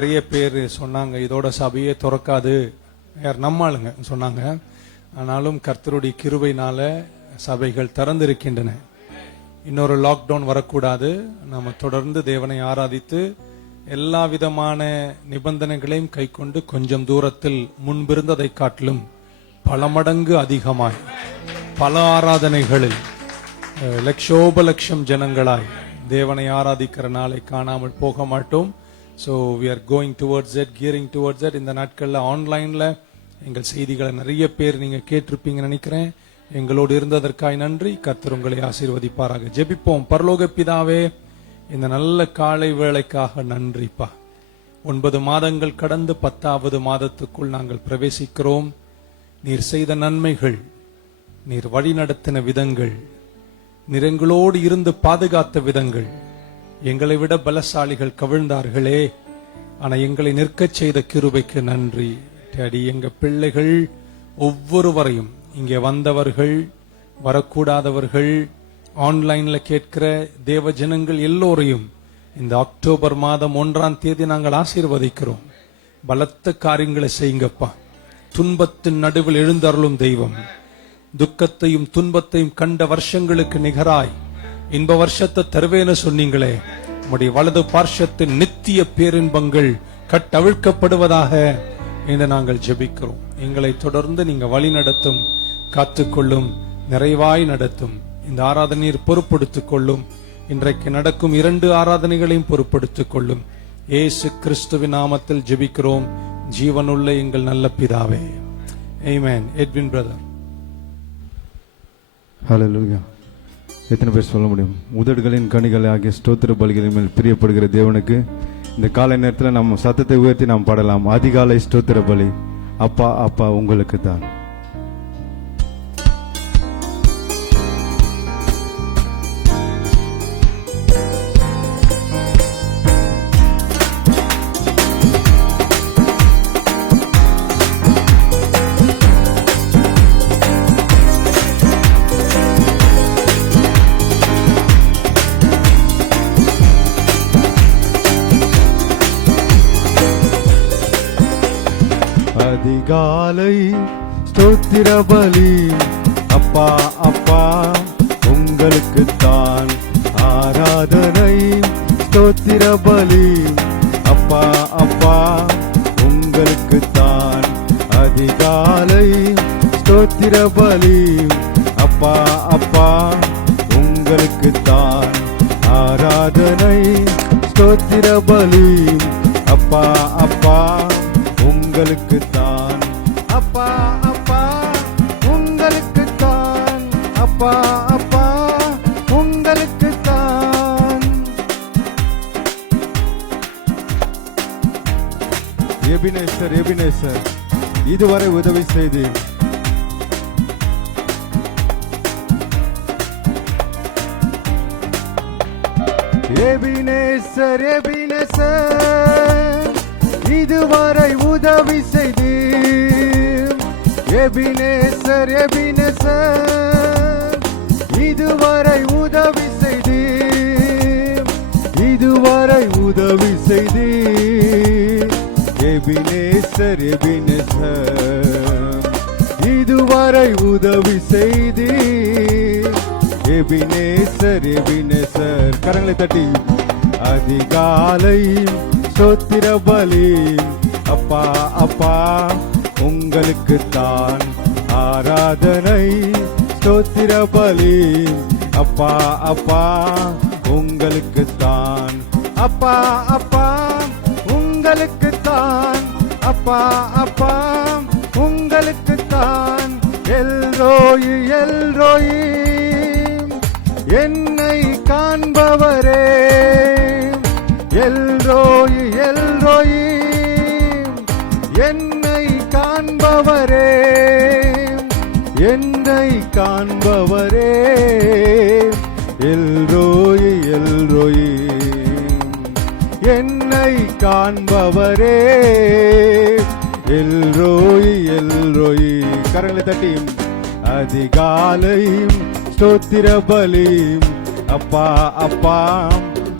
நிறைய பேர் சொன்னாங்க இதோட சபையே திறக்காது, யார் நம்மாளுங்க சொன்னாங்க. ஆனாலும் கர்த்தருடைய கிருபையினால சபைகள் திறந்திருக்கின்றன. இன்னொரு லாக்டவுன் வரக்கூடாது. நம்ம தொடர்ந்து தேவனை ஆராதித்து எல்லா விதமான நிபந்தனைகளையும் கை கொண்டு கொஞ்சம் தூரத்தில் முன்பிருந்ததை காட்டிலும் பல மடங்கு அதிகமாய் பல ஆராதனைகளில் லட்சோபலட்சம் ஜனங்களாய் தேவனை ஆராதிக்கிற நாளை காணாமல் போக மாட்டோம். So we are going towards it, gearing towards it. இந்த நாட்கள்ல ஆன்லைன்ல எங்கள் செய்திகளை நிறைய பேர் நீங்க கேட்டிருப்பீங்க நினைக்கிறேன். எங்களோடு இருந்ததற்காய் நன்றி. கர்த்தர் உங்களை ஆசீர்வதிப்பாராக. ஜெபிப்போம். பரலோக பிதாவே, இந்த நல்ல காலை வேளைக்காக நன்றிப்பா. 9 மாதங்கள் கடந்து 10வது மாதத்துக்குள் நாங்கள் பிரவேசிக்கிறோம். நீர் செய்த நன்மைகள், நீர் வழி நடத்தின விதங்கள், நீர் எங்களோடு இருந்து பாதுகாத்த விதங்கள், எங்களை விட பலசாலிகள் கவிழ்ந்தார்களே, ஆனா எங்களை நிற்கச் செய்த கிருபைக்கு நன்றி. டேடி, எங்க பிள்ளைகள் ஒவ்வொருவரையும், இங்கே வந்தவர்கள், வரக்கூடாதவர்கள், ஆன்லைன்ல கேட்கிற தேவ ஜனங்கள் எல்லோரையும் இந்த அக்டோபர் மாதம் 1ஆம் தேதி நாங்கள் ஆசீர்வதிக்கிறோம். பலத்த காரியங்களை செய்யுங்கப்பா. துன்பத்தின் நடுவில் எழுந்தருளும் தெய்வம், துக்கத்தையும் துன்பத்தையும் கண்ட வருஷங்களுக்கு நிகராய் இன்ப வருஷத்தை தருவேன்னு சொன்னீங்களே, உம்முடைய வலது பார்ஷத்தின் நித்திய பேரின்பங்கள் கட்டவிழ்க்கப்படுவதாக என்று நாங்கள் ஜெபிக்கிறோம். எங்களை தொடர்ந்து நீங்க வழி நடத்தும், காத்துக்கொள்ளும், நிறைவாய் நடத்தும். இந்த ஆராதனையை பொறுப்படுத்திக் கொள்ளும். இன்றைக்கு நடக்கும் 2 ஆராதனைகளையும் பொறுப்படுத்திக் கொள்ளும். இயேசு கிறிஸ்துவின் நாமத்தில் ஜெபிக்கிறோம் ஜீவனுள்ள எங்கள் நல்ல பிதாவே. ஆமென். Edwin brother. ஹல்லேலூயா. எத்தனை பேர் சொல்ல முடியும்? உதடுகளின் கனிகளை ஆகிய ஸ்தோத்திர பலிகளின் மேல் பிரியப்படுகிற தேவனுக்கு இந்த காலை நேரத்தில் நம்ம சத்தத்தை உயர்த்தி நாம் பாடலாம். அதிகாலை ஸ்தோத்திர பலி. அப்பா அப்பா உங்களுக்கு தான். அதிகாலை ஸ்தோத்திர பலி. அப்பா அப்பா உங்களுக்குத்தான் ஆராதனை. ஸ்தோத்திர பலி. அப்பா அப்பா உங்களுக்குத்தான். அதிகாலை ஸ்தோத்திர பலி. அப்பா அப்பா உங்களுக்குத்தான் ஆராதனை. ஸ்தோத்திர பலி. அப்பா அப்பா உங்களுக்குத்தான். அப்பா அப்பா உங்களுக்குத்தான். அப்பா அப்பா உங்களுக்குத்தான். எபினேசர் எபினேசர் இதுவரை உதவி செய்து எபினேசர் எபினேசர் இதுவரை உதவி செய்து. எபினேசர் எபினேசர் இதுவரை உதவி செய்து. இதுவரை உதவி செய்து. எபினேசர் எபினேசர் இதுவரை உதவி செய்து. எபினேசர் எபினேசர் கரங்களை தட்டி. அதிகாலை ஸ்தோத்திர பலி. அப்பா அப்பா உங்களுக்குத்தான் ஆராதனை. ஸ்தோத்திர பலி. அப்பா அப்பா உங்களுக்குத்தான். அப்பா அப்பா உங்களுக்குத்தான். அப்பா அப்பா உங்களுக்குத்தான். எல்ரோயி எல்ரோயி என்னை காண்பவரே. எல்ரோயி எல்ரோயி என்னை காண்பவரே. என்னை காண்பவரே. எல்ரோயி எல்ரோயி என்னை காண்பவரே. எல்ரோயி எல்ரோயி கரங்களை தட்டி. அதிகாலை ஸ்தோத்திர பலி. அப்பா அப்பா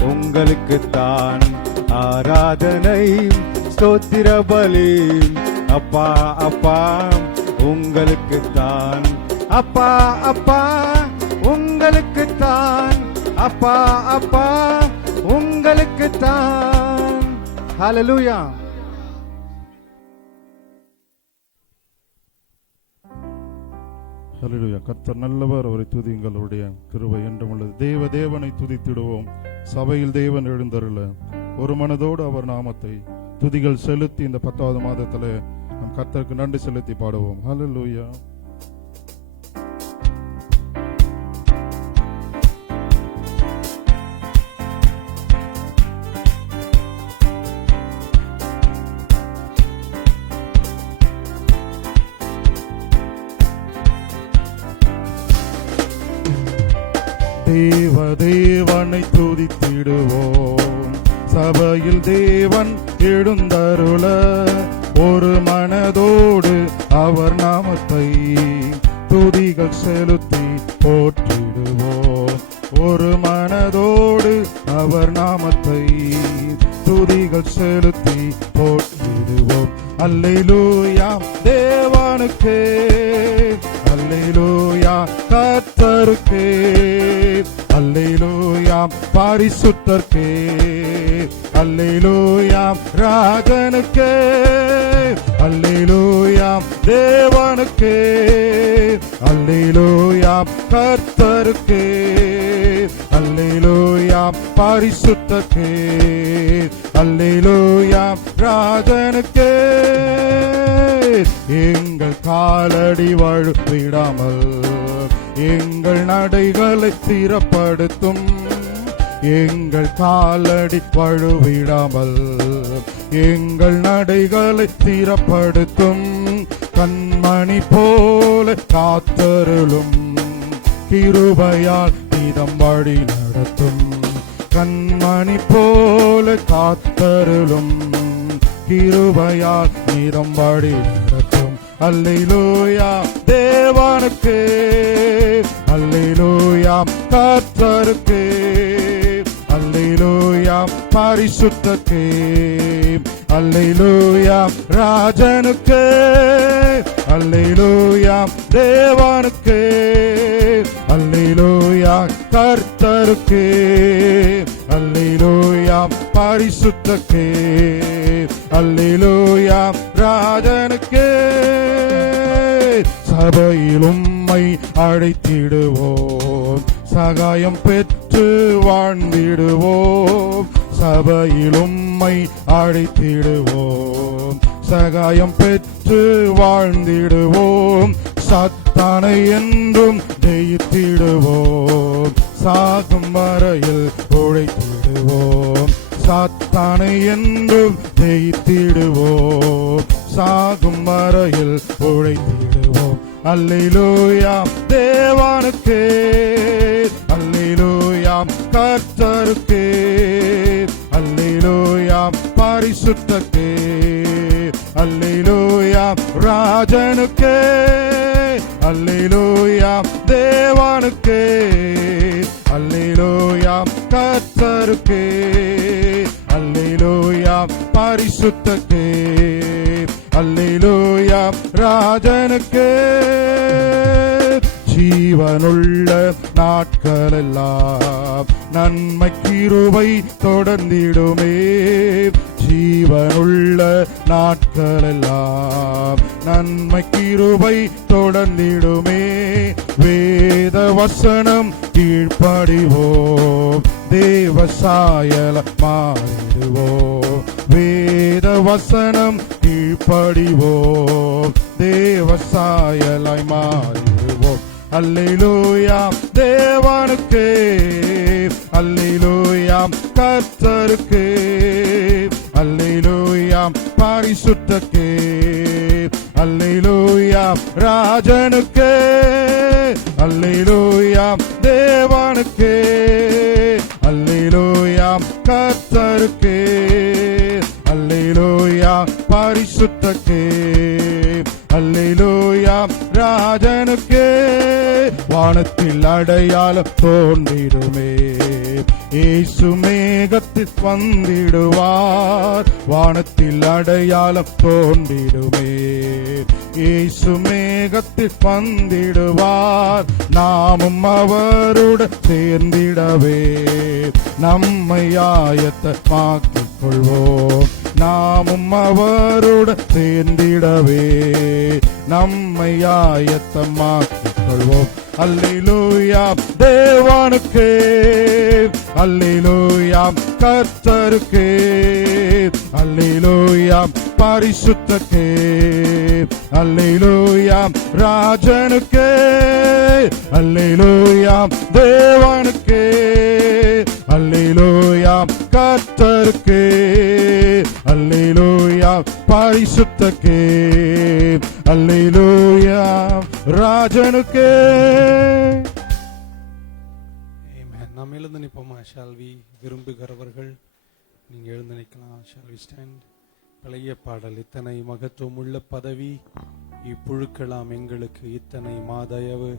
உங்களுக்குத்தான் ஆராதனை. ஸ்தோத்திர பலி. அப்பா அப்பா உங்களுக்குத்தான், அப்பா அப்பா உங்களுக்குத்தான், அப்பா அப்பா உங்களுக்குத்தான். ஹல்லேலூயா. ஹல்லேலூயா. கர்த்தர் நல்லவர், அவரை துதியுங்கள், அவருடைய கிருபை என்றும் உள்ளது. தேவனை துதித்திடுவோம். சபையில் தேவன் எழுந்தருள ஒரு மனதோடு அவர் நாமத்தை துதிகள் செலுத்தி இந்த 10வது மாதத்துல நம் கர்த்தருக்கு நன்றி செலுத்தி பாடுவோம். ஹல்லேலூயா. தேவனை துதித்திடுவோம். சபையில் தேவன் எழுந்தருள ஒரு மனதோடு அவர் நாமத்தை துதிகள் செலுத்தி போற்றிடுவோம். ஒரு மனதோடு அவர் நாமத்தை துதிகள் செலுத்தி போற்றிடுவோம். அல்லேலூயா தேவனுக்கே, அல்லேலூயா கர்த்தருக்கே, அல்லேலூயா பரிசுத்தர்க்கே, அல்லேலூயா ராஜனுக்கே, அல்லேலூயா தேவனுக்கே, அல்லேலூயா கர்த்தருக்கே, அல்லேலூயா பரிசுத்தர்க்கே, அல்லேலூயா ராஜனுக்கே. எங்கள் காலடி வழுவிடாமல் எங்கள் நடைகளை ஸ்திரப்படுத்தும். எங்கள் காலடி வழுவிடாமல் எங்கள் நடைகளை ஸ்திரப்படுத்தும். கண்மணி போல காத்தருளும், கிருபையால் நீதம் வழி நடத்தும். கண்மணி போல காத்தருளும், கிருபையால் நீதம் வழி நடத்தும். அல்லேலூயா தேவனுக்கே, அல்லேலூயா கர்த்தருக்கே, அல்லேலூயா பரிசுத்தர்க்கே, அல்லேலூயா ராஜனுக்கே, அல்லேலூயா தேவனுக்கே, அல்லேலூயா கர்த்தருக்கே, அல்லேலூயா பரிசுத்தர்க்கே, அல்லேலூயா ராஜனுக்கே. சபையில் உம்மை அழைத்திடுவோம், சகாயம் பெற்று வாழ்ந்திடுவோம். சபையில் உம்மை அழைத்திடுவோம், சகாயம் பெற்று வாழ்ந்திடுவோம். சாத்தானை என்றும் ஜெயித்திடுவோம், சாகும் வரையில் உழைத்திடுவோம். சாத்தானை என்றும் ஜெயித்திடுவோம், சாகும் வரையில் உழைத்திடுவோம். அல்லேலூயா தேவனுக்கே, அல்லேலூயா கர்த்தருக்கே, அல்லேலூயா பரிசுத்தர்க்கே, அல்லேலூயா ராஜனுக்கே, அல்லேலூயா தேவனுக்கே, அல்லேலூயா கர்த்தருக்கே, அல்லேலூயா பரிசுத்தர்க்கே, அல்லேலூயா ராஜனுக்கே. ஜீவனுள்ள நாட்களெல்லாம் நன்மை கிருபை தொடர்ந்திடுமே. ஜீவனுள்ள நாட்களெல்லாம் நன்மை கிருபை தொடர்ந்திடுமே. வேத வசனம் கீழ்ப்படிவோம், தேவ சாயல மாறிடுவோம். வேத வசனம் கீழ்ப்படிவோம், தேவ சாயலாய் மாறிடுவோம். அல்லேலூயா தேவனுக்கே, அல்லேலூயா கர்த்தருக்கே, அல்லேலூயா பரிசுத்தர்க்கே, அல்லேலூயா ராஜனுக்கே, அல்லேலூயா தேவனுக்கே, அல்லேலூயா கர்த்தருக்கே, அல்லேலூயா பரிசுத்தர்க்கே, அல்லேலூயா ராஜனுக்கே. வானத்தில் அடையாளம் தோன்றிடுமே, இயேசு மேகத்தில் வந்திடுவார், வானத்தில் அடையாளம் தோன்றிடுமே. இயேசு மேகத்தில் வந்திடுவார், நாமும் அவருடன் சேர்ந்திடவே நம்மை ஆயத்தமாக்கிக் கொள்வோம். நாமும் அவருடன் சேர்ந்திடவே நம்மை ஆயத்தமாக்கிக் கொள்வோம். அல்லேலூயா தேவனுக்கே, அல்லேலூயா கர்த்தருக்கே, அல்லேலூயா பரிசுத்தருக்கே, அல்லேலூயா ராஜனுக்கே, அல்லேலூயா தேவனுக்கே, அல்லேலூயா கர்த்தருக்கே, அல்லேலூயா பரிசுத்தருக்கே, அல்லேலூயா ராஜனுக்கே. நாம் எழுந்து நிற்போமா? ஷால்வி விரும்புகிறவர்கள் நீங்க எழுந்து நிற்கலாம். ஷால்வி ஸ்டாண்ட். பழைய பாடல். இத்தனை மகத்துவம் உள்ள பதவி இப்புழுக்கலாம் எங்களுக்கு, இத்தனை மாதயவு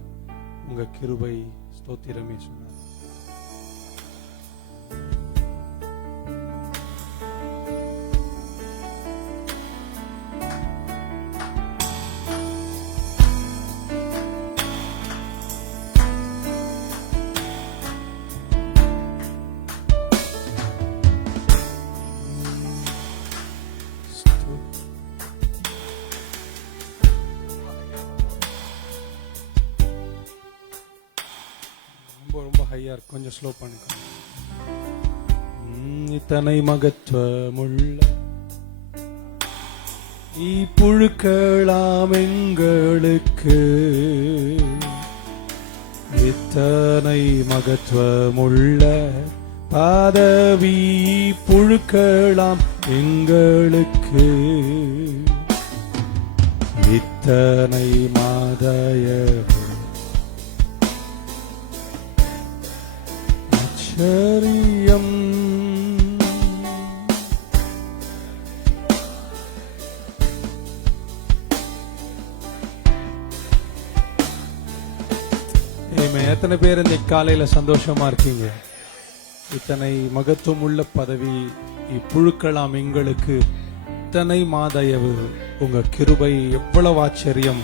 உங்க கிருபை, ஸ்தோத்திரமே சொன்னார். ரொம்ப ஹையா இருக்கு, கொஞ்சம் ஸ்லோ பண்ணிக்கோ. இத்தனை மகத்துவமுள்ள இப்புழுக்கலாம் எங்களுக்கு, இத்தனை மகத்துவமுள்ள பதவி புழுக்கலாம் எங்களுக்கு, இத்தனை மாதயவு ஆச்சரியம். எத்தனை பேர் இந்த காலையில சந்தோஷமா இருக்கீங்க? இத்தனை மகத்துவம் உள்ள பதவி இப்புழுக்கலாம் எங்களுக்கு, இத்தனை மாதயவு உங்க கிருபை, எவ்வளவு ஆச்சரியம்.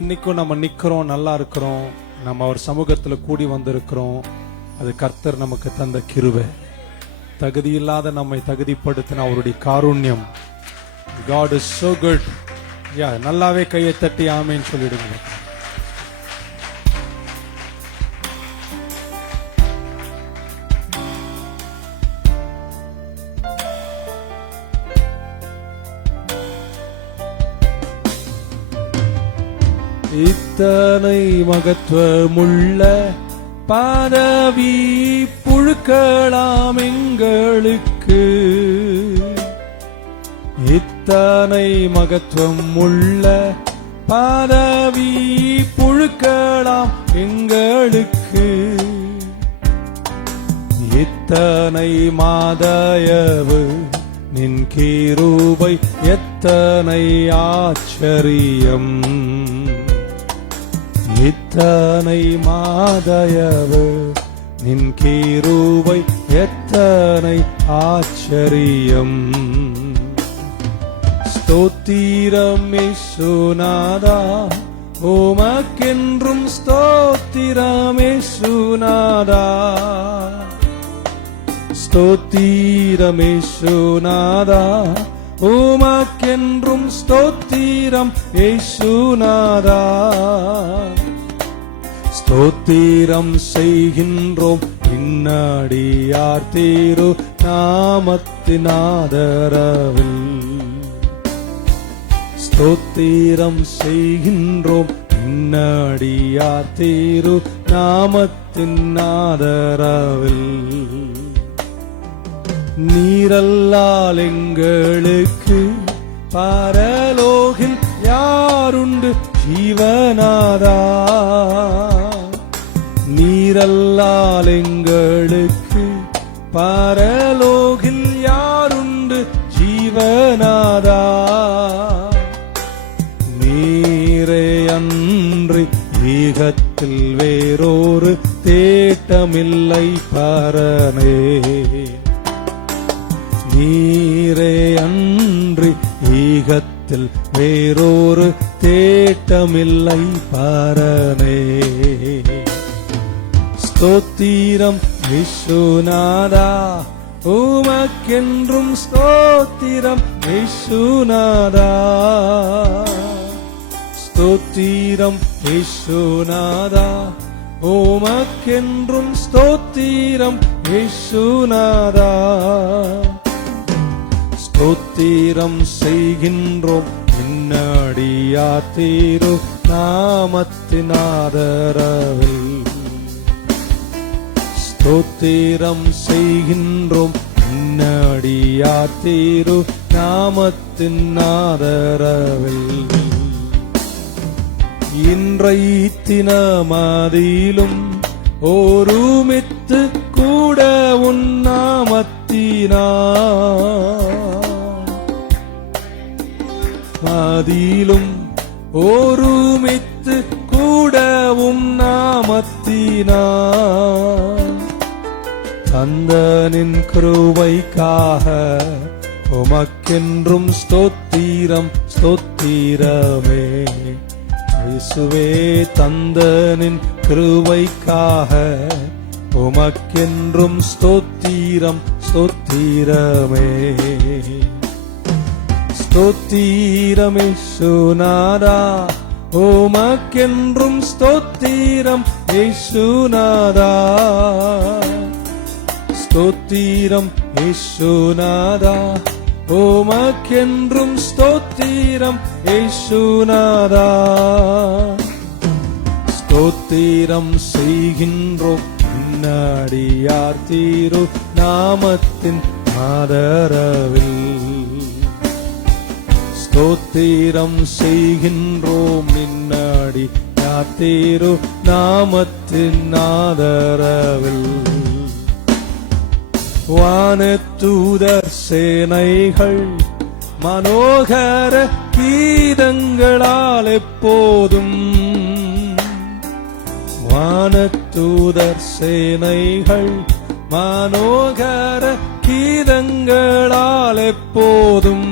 இன்னைக்கும் நம்ம நிக்கிறோம், நல்லா இருக்கிறோம், நம்ம அவர் சமூகத்துல கூடி வந்திருக்கிறோம். அது கர்த்தர் நமக்கு தந்த கிருபை. தகுதி இல்லாத நம்மை தகுதிப்படுத்தின அவருடைய காருண்யம். God is so good. நல்லாவே கையை தட்டி ஆமேன்னு சொல்லிடுங்க. இத்தனை மகத்துவமுள்ள பதவி புழுக்கலாம் எங்களுக்கு, இத்தனை மகத்துவம் உள்ள பதவி புழுக்கலாம் எங்களுக்கு, இத்தனை மாதயவு நின் கிருபை, எத்தனை ஆச்சரியம். இத்தனை மாதயவு நின் கிருபை, எத்தனை ஆச்சரியம். ஸ்தோத்திரம் இயேசுநாதா, உமக்கென்றும் ஸ்தோத்திரம் இயேசுநாதா, ஸ்தோத்திரம் இயேசுநாதா, உமக்கென்றும் ஸ்தோத்திரம் இயேசுநாதா. ஸ்தோத்திரம் செய்கின்றோம் பின்னடியார் தீரு நாமத்தின் ஆதரவில், ஸ்தோத்திரம் செய்கின்றோம் பின்னடியார் தீரு நாமத்தின் ஆதரவில். நீரல்லால் எங்களுக்கு பரலோகில் யாருண்டு ஜீவநாதா, நீரல்லால் எங்களுக்கு பரலோகில் யாருண்டு ஜீவநாதா. நீரே அன்றி ஈகத்தில் வேறொரு தேட்டம் தேட்டமில்லை பரனே, நீரே அன்றி ஈகத்தில் வேறொரு தேட்டமில்லை பரனே. ஸ்தோத்திரம் விஸ்வநாதா, உமக்கென்றும் ஸ்தோத்திரம் விஸ்வநாதா. ஸ்தோத்திரம் விஸ்வநாதா, உமக்கென்றும் ஸ்தோத்திரம் விஸ்வநாதா. ஸ்தோத்திரம் செய்கின்றோம் என்னடியா தீரு நாமத்தின் ஆதரவில். ஸ்தோத்திரம் செய்கின்றோம் என்னடியா தீரு நாமத்தின் ஆதரவில். இன்றைத்தினமதிலும் ஒருமித்து கூட உன் நாமத்தினாதிலும் ஒருமித்து கூடவும் நாமத்தினான். தந்தனின் கிருபைக்காக உமக்கென்றும் ஸ்தோத்திரம் ஸ்தோத்திரமே. இயேசுவே தந்தனின் கிருபைக்காக உமக்கென்றும் ஸ்தோத்திரம் ஸ்தோத்திரமே. ஸ்தோத்திரம் இயேசுநாதா, உமக்கென்றும் ஸ்தோத்திரம் இயேசுநாதா. ஸ்தோத்திரம் இயேசுநாதா, உமக்கென்றும் ஸ்தோத்திரம் இயேசுநாதா. ஸ்தோத்திரம் செய்கின்றோம் என்னடியார் தீரு நாமத்தின் ஆதரவில். ஸ்தோத்திரம் செய்கின்றோம் என்னடியார் தீரு நாமத்தின் ஆதரவில். வானதூதர் சேனைகள் மனோகர கீதங்களால் எப்போதும், வானதூதர் சேனைகள் மனோகர கீதங்களால் எப்போதும்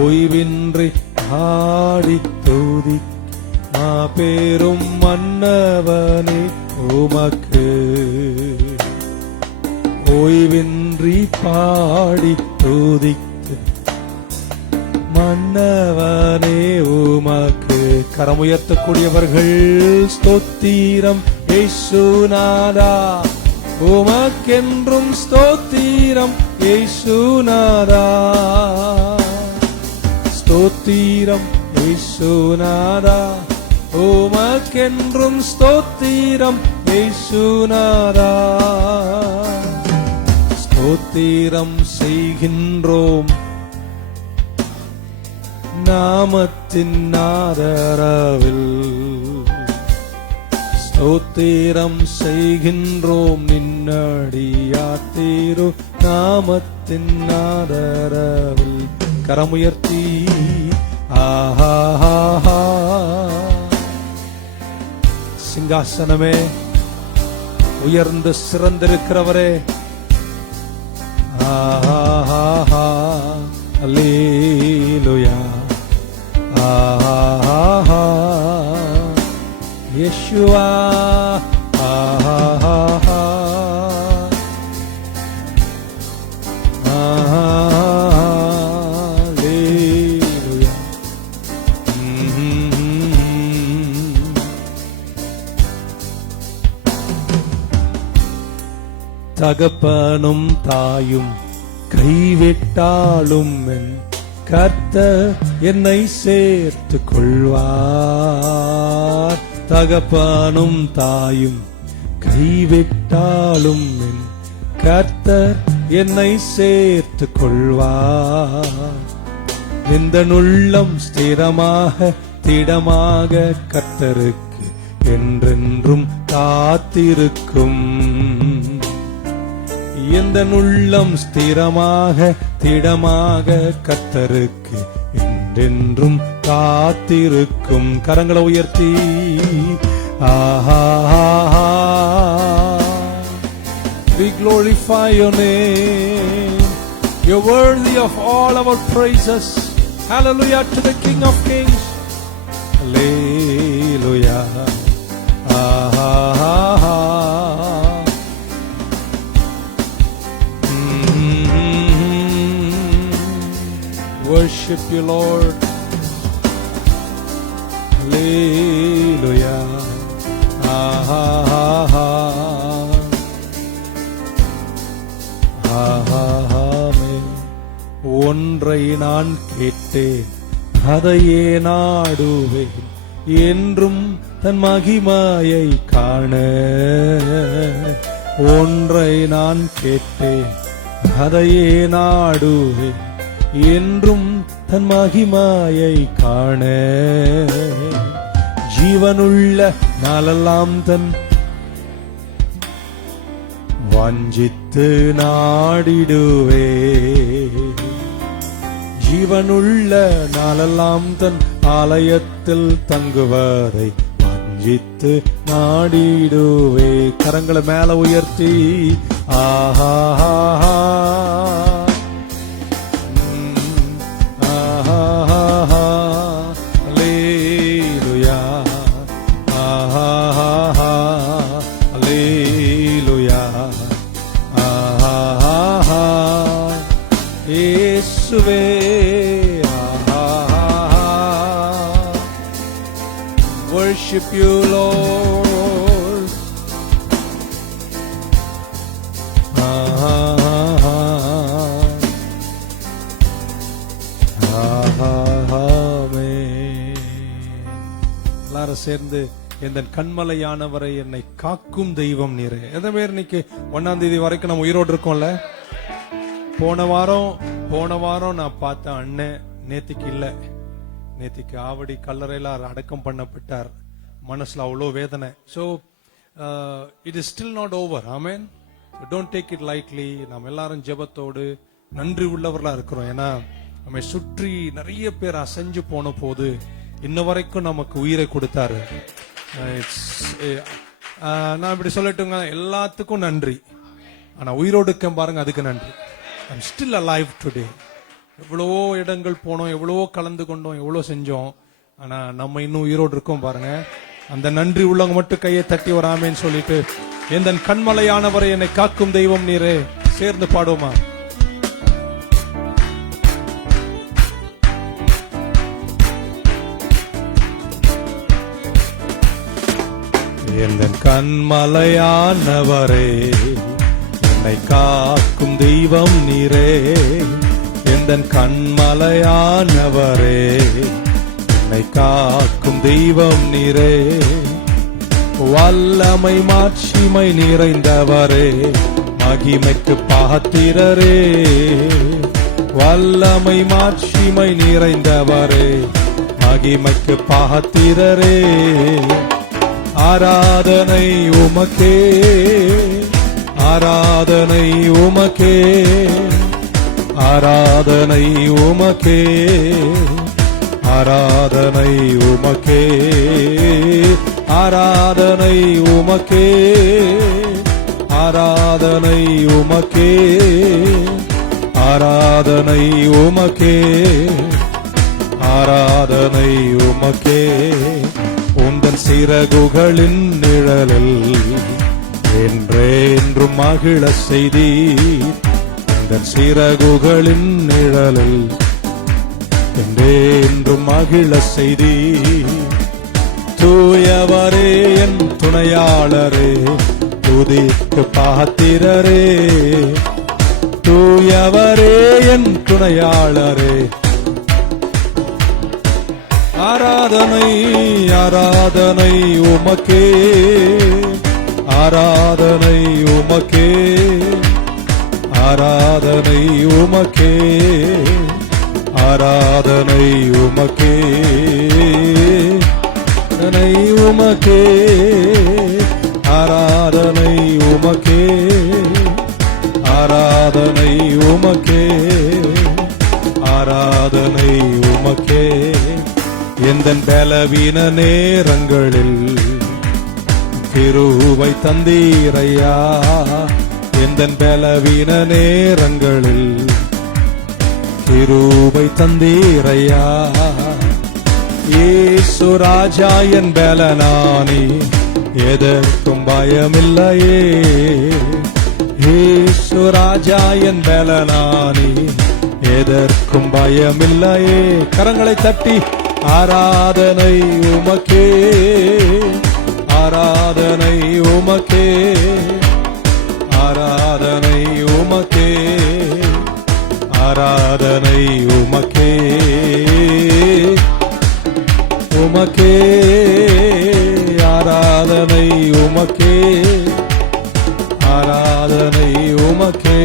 ஓய்வின்றி ஆடி துதி மாபெரும் மன்னவனே உமக்கு. ஓய்வின்றி பாடி துதித்து மன்னவனே உமக்கு. கரமுயர்த்தக்கூடியவர்கள் ஸ்தோத்திரம் இயேசுநாதா, உமக்கென்றும் ஸ்தோத்திரம் இயேசுநாதா. ஸ்தோத்திரம் இயேசுநாதா, உமக்கென்றும் ஸ்தோத்திரம் இயேசுநாதா. ஸ்தோத்திரம் செய்கின்றோம் நாமத்தின் ஆதரவில். ஸ்தோத்திரம் செய்கின்றோம் நின்னடியார் தீரு நாமத்தின் ஆதரவில். கரமுயர்த்தி ஆஹா. சிங்காசனமே உயர்ந்து சிறந்திருக்கிறவரே, ஆஹா அல்லேலூயா. ஆஹா யேசுவா. ஆஹா அல்லேலூயா. தகப்பனும் தாயும் கைவிட்டாலும் என் கர்த்தர் என்னை சேர்த்துக் கொள்வார். தகப்பனும் தாயும் கைவிட்டாலும் என் கர்த்தர் என்னை சேர்த்துக் கொள்வார். இந்த உள்ளம் ஸ்திரமாக திடமாக கர்த்தருக்கு என்றென்றும் காத்திருக்கும். எந்த உள்ளம் ஸ்திரமாக திடமாக கர்த்தருக்கு என்றென்றும் காத்திருக்கும். கரங்களை உயர்த்தி We glorify your name. You're worthy of all our praises. Hallelujah to the King of Kings. Hallelujah. Worship you, Lord. Hallelujah. ஒன்றை நான் கேட்டேன், அதையே நாடுவேன், என்றும் தன் மகிமையை காண. ஒன்றை நான் கேட்டேன், அதையே நாடுவேன், என்றும் தன் மகிமையை காண. ஜீவனுள்ள நாளெல்லாம் தன் வஞ்சித்து நாடிடுவே. ஜீவனுள்ள நாளெல்லாம் தன் ஆலயத்தில் தங்குவதை வஞ்சித்து நாடிடுவே. கரங்களை மேல உயர்த்தி ஆஹா worship you, Lord. எல்லாரும் சேர்ந்து இந்த கண்மலையானவரை என்னை காக்கும் தெய்வம் நீரே. எந்த பேர் இன்னைக்கு 1ஆம் தேதி வரைக்கும் நம்ம உயிரோடு இருக்கோம்ல. போன வாரம் நான் பார்த்த அண்ணன் நேத்திக்கு இல்ல. நேத்திக்கு ஆவடி கல்லறையில அடக்கம் பண்ணப்பட்டார். மனசுல அவ்வளோ வேதனை. So it is still not over. Amen. Don't take it lightly. நம்ம எல்லாரும் ஜெபத்தோடு நன்றி உள்ளவர்களா இருக்கிறோம். ஏன்னா நம்ம சுற்றி நிறைய பேர் அசைஞ்சு போன போது இன்ன வரைக்கும் நமக்கு உயிரை கொடுத்தாரு. நான் இப்படி சொல்லட்டுங்க, எல்லாத்துக்கும் நன்றி. ஆனா உயிரோடு இருக்கேன் பாருங்க, அதுக்கு நன்றி. I'm still alive today. எவ்வளவோ இடங்கள் போனோம், எவ்வளவோ கலந்து கொண்டோம், எவ்வளோ செஞ்சோம். ஆனா நம்ம இன்னும் உயிரோடு இருக்கோம் பாருங்க. அந்த நன்றி உள்ளவங்க மட்டும் கையை தட்டி வராமேன்னு சொல்லிட்டு எந்த கண்மலையானவரை என்னை காக்கும் தெய்வம் நீரே சேர்ந்து பாடுவோமா? எந்த கண்மலையானவரே என்னை காக்கும் தெய்வம் நீரே. எந்த கண்மலையானவரே என்னை காக்கும் தெய்வம் நீரே. வல்லமை மாட்சிமை நிறைந்தவரே, மகிமைக்கு பாத்திரரே. வல்லமை மாட்சிமை நிறைந்தவரே, மகிமைக்கு பாத்திரரே. ஆராதனை உமக்கே, ஆராதனை உமக்கே, ஆராதனை உமக்கே, ஆராதனை உமக்கே, ஆராதனை உமக்கே, ஆராதனை உமக்கே, ஆராதனை உமக்கே, ஆராதனை உமக்கே. உந்தன் சிறகுகளின் நிழலில் என்றென்றும் மகிழ செய்தி. உந்தன் சிறகுகளின் நிழலில் என்றென்றும் மகிழ செய்தி. தூயவரே என் துணையாளரே, துதிக்கு பாத்திரரே. தூயவரே என் துணையாளரே, ஆராதனை ஆராதனை உமக்கே, ஆராதனை உமக்கே, ஆராதனை உமக்கே, ஆராதனை உமக்கே, ஆராதனை உமக்கே, ஆராதனை உமக்கே, ஆராதனை உமக்கே, ஆராதனை உமக்கே. எந்த பலவீன நேரங்களில் கிருபை தந்தீரையா எந்தன் பலவீன நேரங்களில் கிருபை தந்தீரையா இயேசு ராஜா என் பலனானி எதற்கும் பயமில்லையே இயேசு ராஜா என் பலனானி எதற்கும் பயமில்லையே கரங்களை தட்டி ஆராதனை உமக்கே ஆராதனை உமக்கே ஆராதனை உமக்கே ஆராதனை உமக்கே உமக்கே ஆராதனை உமக்கே ஆராதனை உமக்கே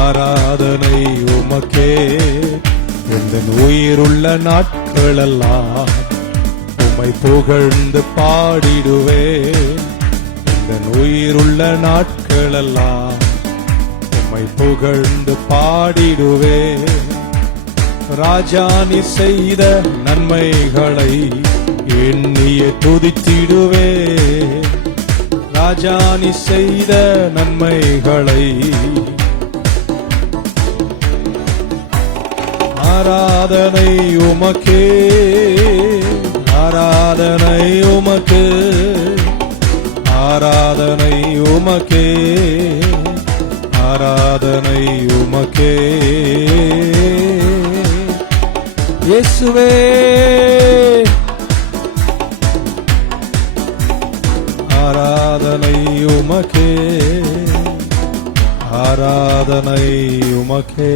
ஆராதனை உமக்கே எந்தன் உயிருள்ள நாட்களெல்லாம் உம்மை புகழ்ந்து பாடிடுவேன் எந்தன் உயிருள்ள நாட்களெல்லாம் உம்மை புகழ்ந்து பாடிடுவேன் ராஜா நீ செய்த நன்மைகளை எண்ணியே துதித்திடுவேன் ராஜா நீ செய்த நன்மைகளை ஆராதனை உமக்கே ஆராதனை உமக்கே ஆராதனை உமக்கே ஆராதனை உமக்கே இயேசுவே ஆராதனை உமக்கே ஆராதனை உமக்கே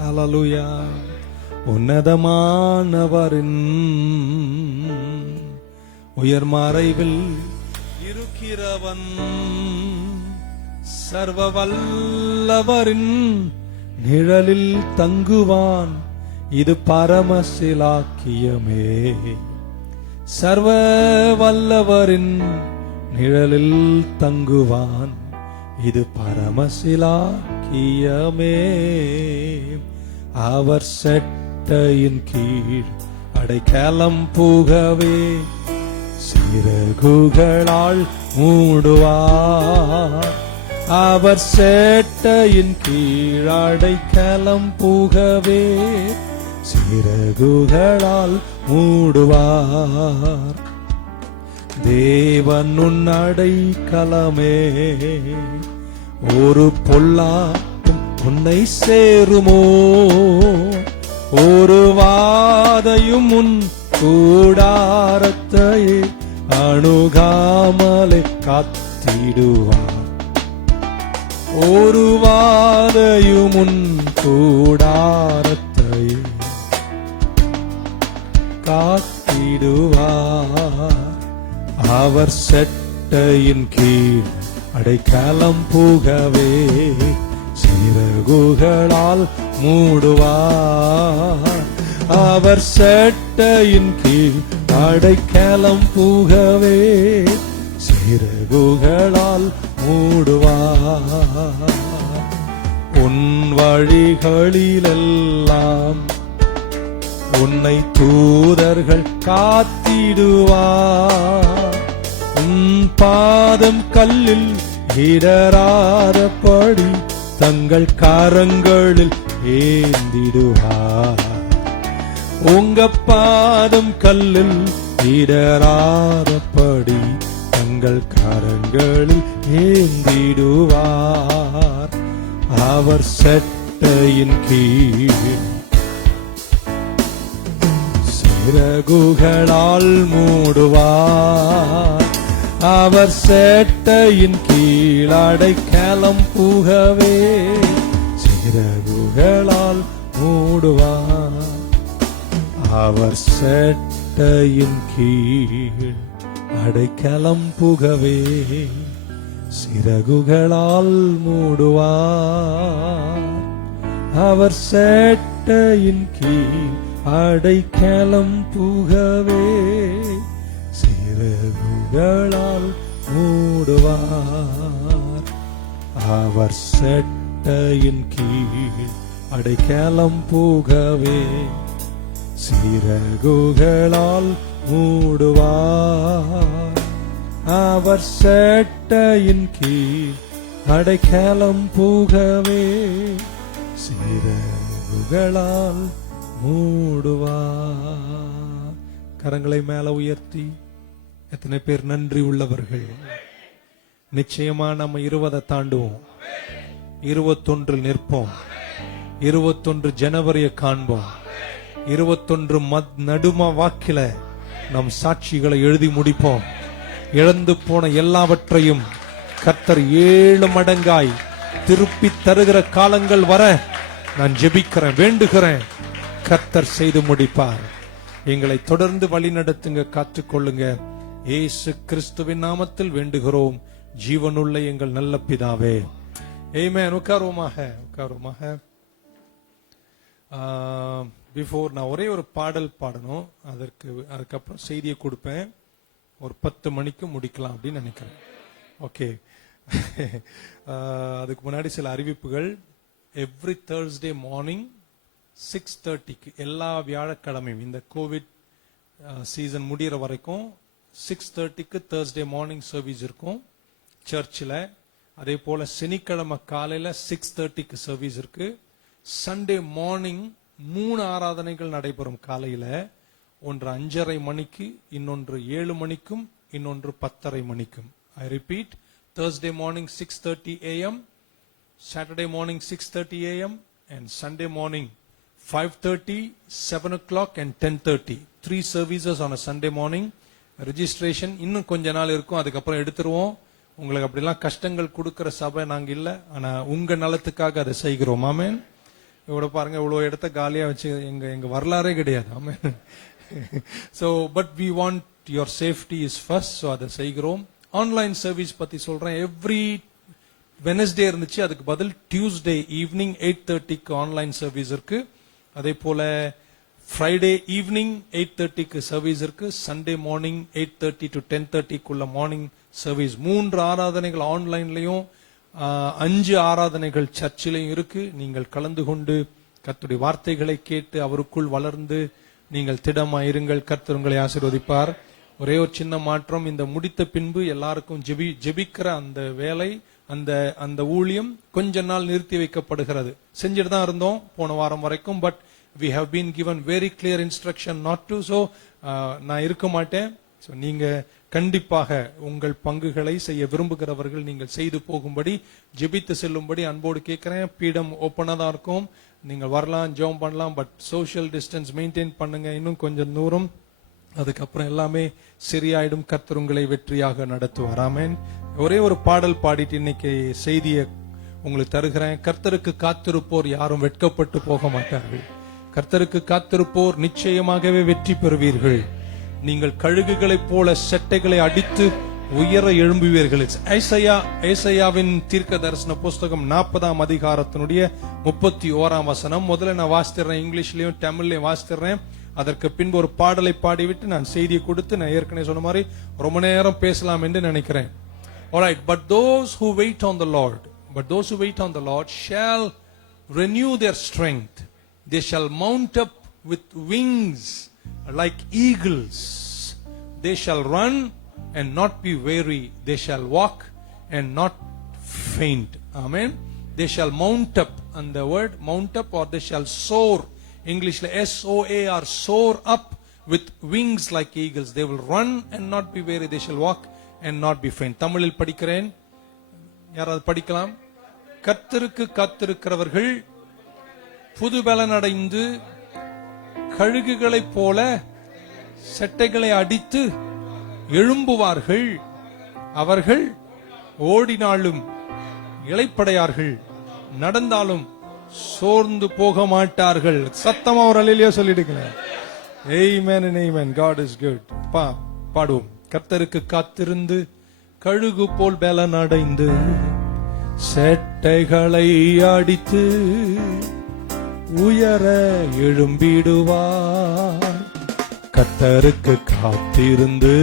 ஹல்லேலூயா உன்னதமானவரின் உயர் மறைவில் இருக்கிறவன் சர்வ வல்லவரின் நிழலில் தங்குவான் இது பரமசிலாக்கியமே சர்வ வல்லவரின் நிழலில் தங்குவான் இது பரமசிலாக்கியமே அவர் செட்டையின் கீழ் அடைக்கலம் புகவே சிறகுகளால் மூடுவார் அவர் சேட்டையின் கீழ் அடைக்கலம் புகவே சிறகுகளால் மூடுவார் தேவன் உன் அடைக்கலமே ஒரு பொல்லாப்பும் உன்னை சேருமோ ஒரு வாதையும் உன் கூடாரத்தையே அணுகாமலே காத்திடுவார் ஒரு வாதையும் உன் கூடாரத்தை காத்திடுவார் அவர் செட்டையின் கீழ் அடைக்கலம் புகவே சிறகுகளால் மூடுவார் அவர் செட்டையின் கீழ் அடைக்கலம் புகவே சிறகுகளால் மூடுவார் உன் வழிகளிலெல்லாம் உன்னை தூதர்கள் காத்திடுவார் உன் பாதம் கல்லில் இடராதபடி தங்கள் கரங்களில் ஏந்திடுவார் உங்க பாதம் கல்லில் இடராதபடி தங்கள் கரங்களில் ஏந்திடுவார் அவர் செட்டையின் கீழ் சிறகுகளால் மூடுவார் அவர் சேட்டையின் கீழ் அடைக்கலம் புகவே சிறகுகளால் மூடுவார் அவர் சேட்டையின் கீழ் அடைக்கலம் புகவே சிறகுகளால் மூடுவார் அவர் சேட்டையின் கீழ் அடைக்கலம் புகவே சிறகுகளால் மூடுவார் அவர் செட்டையின் கீழ் அடைக்கலம் புகவே சிறகுகளால் மூடுவார். அவர் சேட்டையின் கீழ் அடைக்கலம் புகவே சிறகுகளால் மூடுவார். கரங்களை மேல உயர்த்தி எத்தனை பேர் நன்றி உள்ளவர்கள்? நிச்சயமா நம்ம 20 தாண்டுவோம், 21 நிற்போம், 21 ஜனவரியை காண்போம், 21 நடுமா வாக்கில நம் சாட்சிகளை எழுதி முடிப்போம். இழந்து போன எல்லாவற்றையும் கர்த்தர் 7 மடங்காய் திருப்பி தருகிற காலங்கள் வர நான் ஜெபிக்கிறேன், வேண்டுகிறேன். கர்த்தர் செய்து முடிப்பார். எங்களை தொடர்ந்து வழி நடத்துங்க, காத்துக்கொள்ளுங்க. இயேசு கிறிஸ்துவின் நாமத்தில் வேண்டுகிறோம், ஜீவனுள்ள எங்கள் நல்ல பிதாவே. ஆமென். உட்காருவோமாக. பிஃபோர் நான் ஒரே ஒரு பாடல் பாடணும், அதுக்கப்புறம் செய்தியை கொடுப்பேன். ஒரு 10 மணிக்கு முடிக்கலாம் அப்படின்னு நினைக்கிறேன். ஓகே. அதுக்கு முன்னாடி சில அறிவிப்புகள். எவ்ரி Thursday மார்னிங் 6:30 எல்லா வியாழக்கிழமையும் இந்த கோவிட் சீசன் முடிகிற வரைக்கும் 6:30 Thursday மார்னிங் சர்வீஸ் இருக்கும் சர்ச்சில். அதே போல சனிக்கிழமை காலையில் 6:30 சர்வீஸ் இருக்கு. சண்டே மார்னிங் 3 ஆராதனைகள் நடைபெறும். காலையில் ஒன்று 5:30 மணிக்கு, இன்னொன்று 7 மணிக்கும், இன்னொன்று 10:30 மணிக்கும். I repeat, Thursday morning 6:30 a.m., Saturday morning 6:30 a.m. and Sunday morning 5:30, 7 o'clock and 10:30. 3 services on a Sunday morning. Registration இன்னும் கொஞ்ச நாள் இருக்கும், அதுக்கப்புறம் எடுத்துருவோம். உங்களுக்கு அப்படிலாம் கஷ்டங்கள் கொடுக்கிற சபை நாங்க இல்ல, ஆனா உங்க நலத்துக்காக அதை செய்கிறோம். ஆமென். இவ்வளவு பாருங்க, இவ்வளவு இடத்த காலியா வச்சு எங்க வரலாறே கிடையாது. ஆமென். So but we want your safety is first, so அதை செய்கிறோம். ஆன்லைன் சர்வீஸ் பத்தி சொல்றேன். எவ்ரி வெனஸ்டே இருந்துச்சு, அதுக்கு பதில் டியூஸ்டே ஈவினிங் 8:30 ஆன்லைன் சர்வீஸ் இருக்கு. அதே போல ஃப்ரைடே ஈவினிங் 8:30 சர்வீஸ் இருக்கு. Sunday morning 8:30 to 10:30 morning service. 3 ஆராதனைகள் ஆன்லைன்லயும் 5 ஆராதனைகள் சர்ச்சிலையும் இருக்கு. நீங்கள் கலந்து கொண்டு கர்த்தருடைய வார்த்தைகளை கேட்டு அவருக்குள் வளர்ந்து நீங்கள் திடமாயிருங்கள். கர்த்தர் உங்களை ஆசீர்வதிப்பார். ஒரே ஒரு சின்ன மாற்றம், இந்த முடித்த பின்பு எல்லாருக்கும் ஜெபிக்கிற அந்த வேலை, அந்த ஊழியம் கொஞ்ச நாள் நிறுத்தி வைக்கப்படுகிறது. செஞ்சுட்டு தான் இருந்தோம் போன வாரம் வரைக்கும். But we have been given very clear instruction not to. so நான் இருக்க மாட்டேன். so நீங்க கண்டிப்பாக உங்கள் பங்குகளை செய்ய விரும்புகிறவர்கள் நீங்கள் செய்து போகும்படி, ஜெபித்து செல்லும்படி அன்போடு கேட்கிறேன். பீடம் ஓப்பனா தான் இருக்கும், நீங்க வரலாம், ஜெபம் பண்ணலாம். பட் சோஷியல் டிஸ்டன்ஸ் மெயின்டைன் பண்ணுங்க. இன்னும் கொஞ்சம் தூரம், அதுக்கப்புறம் எல்லாமே சரியாயிடும். கர்த்தர் உங்களை வெற்றியாக நடத்துவார். ஆமென். ஒரே ஒரு பாடல் பாடிட்டு இன்னைக்கு செய்தியை உங்களுக்கு தருகிறேன். கர்த்தருக்கு காத்திருப்போர் யாரும் வெட்கப்பட்டு போக மாட்டார்கள். கர்த்தருக்கு காத்திருப்போர் நிச்சயமாகவே வெற்றி பெறுவீர்கள். நீங்கள் கழுகுகளைப் போல செட்டைகளை அடித்து உயர எழும்புவீர்கள். ஏசாயாவின் தீர்க்க தரிசன புஸ்தகம் 40ஆம் அதிகாரத்தினுடைய 31ஆம் வசனம். முதல்ல நான் வாசித்துறேன், இங்கிலீஷ்லயும் தமிழ்லயும் வாசித்துறேன். அதற்கு பின்பு ஒரு பாடலை பாடிவிட்டு நான் செய்தியை கொடுத்து, நான் ஏற்கனவே சொன்ன மாதிரி ரொம்ப நேரம் பேசலாம் என்று நினைக்கிறேன். Alright, but those who wait on the Lord shall renew their strength. They shall mount up with wings like eagles. They shall run and not be weary. They shall walk and not faint. Amen. They shall mount up, and the word mount up, or they shall soar. English SOAR, soar up with wings like eagles. They will run and not be weary. They shall walk and not be faint. தமிழில் படிக்கிறேன், யாராவது படிக்கலாம்? கர்த்தருக்கு காத்திருக்கிறவர்கள் புது பலன் அடைந்து கழுகுகளைப் போல செட்டைகளை அடித்து எழும்புவார்கள். அவர்கள் ஓடினாலும் இளைப்படையார்கள், நடந்தாலும் சோர்ந்து போக மாட்டார்கள். சத்தமா ஒரு அல்லேலூயா சொல்லிடுங்களேன். Amen and amen. God is good. பாடுவோம். கர்த்தருக்கு காத்திருந்து கழுகு போல் பலன் அடைந்து செட்டைகளை அடித்து உயர எழும்பிடுவார். கர்த்தருக்கு காத்திருந்து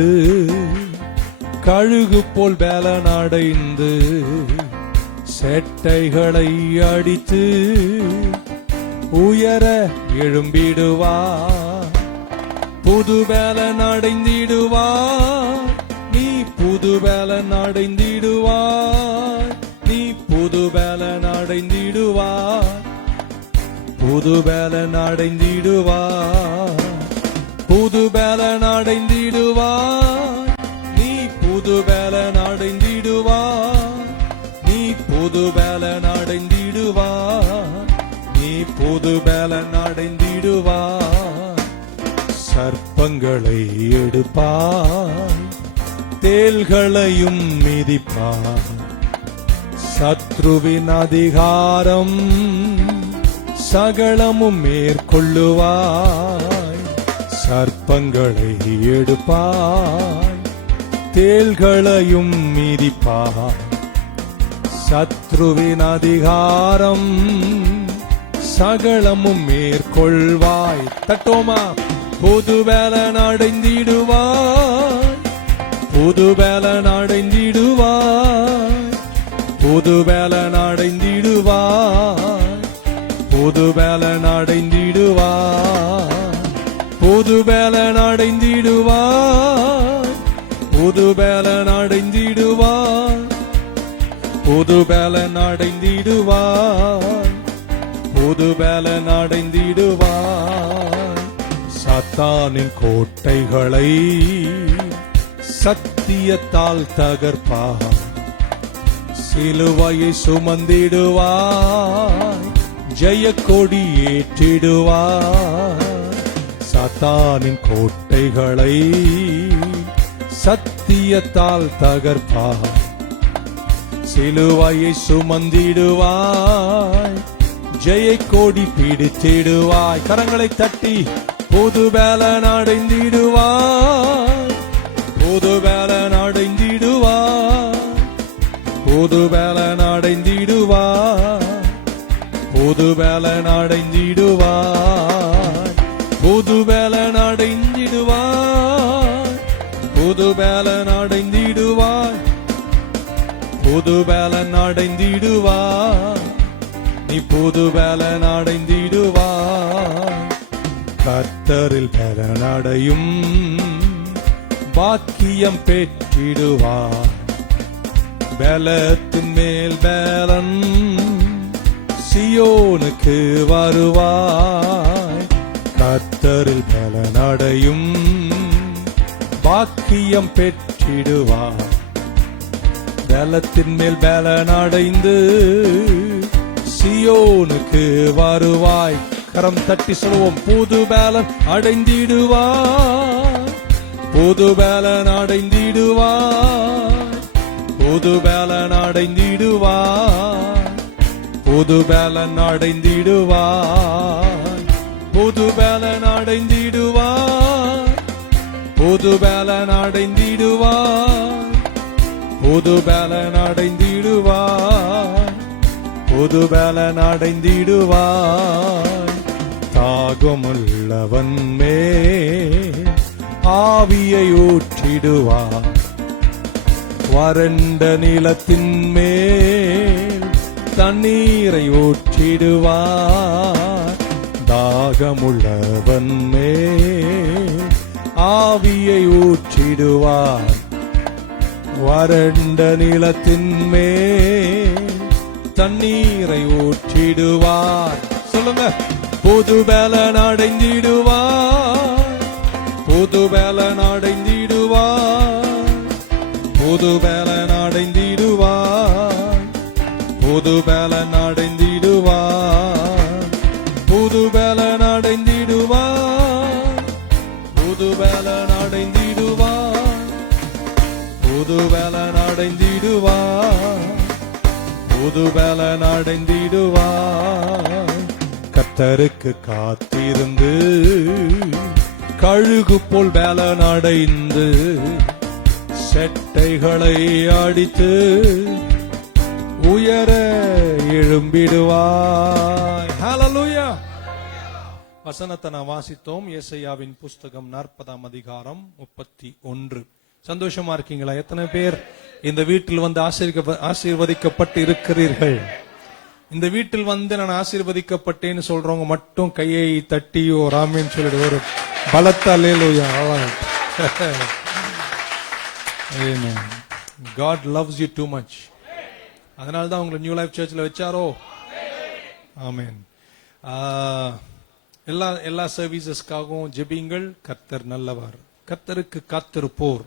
கழுகு போல் பலன் அடைந்து செட்டைகளை அடித்து உயர எழும்பிடுவார். புது பலன் அடைந்திடுவாய், நீ புது பலன் அடைந்திடுவாய், நீ புது பலன் அடைந்திடுவாய், புது பலன் அடைந்திடுவாய், புது பலன் அடைந்திடுவாய், நீ புது பலன் அடைந்திடுவாய், நீ புது பலன் அடைந்திடுவாய், நீ புது பலன் அடைந்திடுவாய். சர்ப்பங்களை எடுப்பாய், தேள்களையும் மிதிப்பாய், சத்ருவின் அதிகாரம் சகலமும் மேற்கொள்ளுவாய். சர்ப்பங்களை எடுப்பாய், தேள்களையும் மிதிப்பாய், சத்ருவின் அதிகாரம் சகலமும் மேற்கொள்வாய். தட்டோமா. புது பலன் அடைந்திடுவாய், புது பலன் அடைந்திடுவாய், புது பலன் அடைந்திடுவாய், புது பலன் அடைந்திடுவாய், புது பலன் அடைந்திடுவாய், புது பலன் அடைந்திடுவாய், புது பலன் அடைந்திடுவாய், புது பலன் அடைந்திடுவாய். சாத்தானின் கோட்டைகளை சத்தியத்தால் தகர்ப்பாய், சிலுவையை சுமந்திடுவாய், ஜெய கொடி ஏற்றிடுவாய். சாத்தானின் கோட்டைகளை சத்தியத்தால் தகர்ப்பாய், சிலுவையை சுமந்திடுவாய், ஜெய கொடி பிடித்திடுவாய். கரங்களை தட்டி புது பலன் அடைந்திடுவாய், புது பலன் அடைந்திடுவாய், புது பலன் அடைந்திடுவாய், புது பலன் அடைந்திடுவாய், புது பலன் அடைந்திடுவாய், புது பலன் அடைந்திடுவாய், புது பலன் அடைந்திடுவாய், நீ புது பலன் அடைந்திடுவாய். கர்த்தரில் பலன் அடையும் பாக்கியம் பெற்றிடுவாய், பலத்தின் மேல் பலன் சியோனுக்கு வருவாய். கர்த்தரில் பலன் அடையும் பாக்கியம் பெற்றிடுவாய், பலத்தின் மேல் பலன் அடைந்து சியோனுக்கு வருவாய். கரம் தட்டி சொல்லுவோம். புது பலன் அடைந்திடுவாய், புது பலன் அடைந்திடுவாய், புது பலன் அடைந்திடுவாய், புது பலன் அடைந்திடுவாய், புது பலன் அடைந்திடுவாய், புது பலன் அடைந்திடுவாய், புது பலன் அடைந்திடுவாய், புது பலன் அடைந்திடுவாய். தாகமுள்ளவன் மேல் ஆவியை ஊற்றிடுவார், வறண்ட நிலத்தின் மேல் தண்ணீரை ஊற்றிடுவார். தாகமுள்ளவன் மேல் ஆவியை ஊற்றிடுவார், வறண்ட நிலத்தின் மேல் தண்ணீரை ஊற்றிடுவார். சொல்லுங்க. புது பலன் அடைந்திடுவார், புது பலன் அடைந்திடுவார், புது பலன் அடைந்திடுவார், புது பலன் அடைந்திடுவார், புது பலன் அடைந்திடுவார், புது பலன் அடைந்திடுவார், புது பலன் அடைந்திடுவார், புது பலன் அடைந்திடுவார். கர்த்தருக்கு காத்திருந்து கழுகு போல் பலன் அடைந்து செட்டைகளை அடித்து உயர எழும்பிடுவாய். ஹல்லேலூயா. வசனத்தை நான் வாசித்தோம். ஏசாயாவின் புஸ்தகம் 40ஆம் அதிகாரம் 31. சந்தோஷமா இருக்கீங்களா? எத்தனை பேர் இந்த வீட்டில் வந்து ஆசீர்வதிக்கப்பட்டு இருக்கிறீர்கள்? இந்த வீட்டில் வந்து நான் ஆசீர்வதிக்கப்பட்டேன்னு சொல்றவங்க மட்டும் கையை தட்டி ஒரு ஆமீன் சொல்லிட்டு வரும். பலத்த அல்லேலூயா. Amen. God loves you too much. அதனால தான் உங்களை நியூ லைஃப் சர்ச்ல வச்சாரோ. ஆமென். எல்லா சர்வீசஸ்க்காகவும் ஜெபிங்கள். கர்த்தர் நல்லவர். கர்த்தருக்கு காத்திருப்போர்,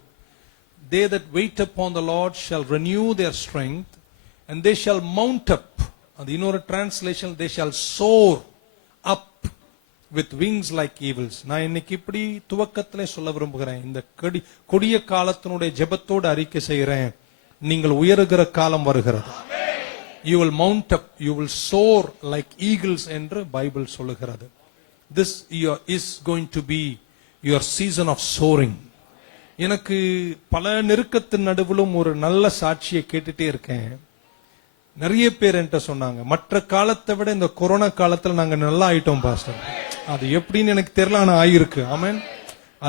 they that wait upon the Lord shall renew their strength and they shall mount up. அது இன்னொரு translation, they shall soar up with wings like eagles. நான் இன்னைக்கு இப்படி துவக்கத்திலே சொல்ல விரும்புகிறேன். இந்த கொடிய காலத்தினுடைய ஜெபத்தோடு அறிக்கை செய்கிறேன். நீங்கள் உயருகிற காலம் வருகிறது. You will mount up, you will soar like eagles என்று பைபிள் சொல்லுகிறது. This year is going to be your season of soaring. எனக்கு பல நெருக்கத்தின் நடுவிலும் ஒரு நல்ல சாட்சியை கேட்டுட்டே இருக்கேன். நிறைய பேர் என்கிட்ட சொன்னாங்க, மற்ற காலத்தை விட இந்த கொரோனா காலத்துல நாங்க நல்லா ஆயிட்டோம் பாஸ்டர். அது எப்படின்னு எனக்கு தெரியல, ஆனா ஆயிருக்கு. ஆமென்.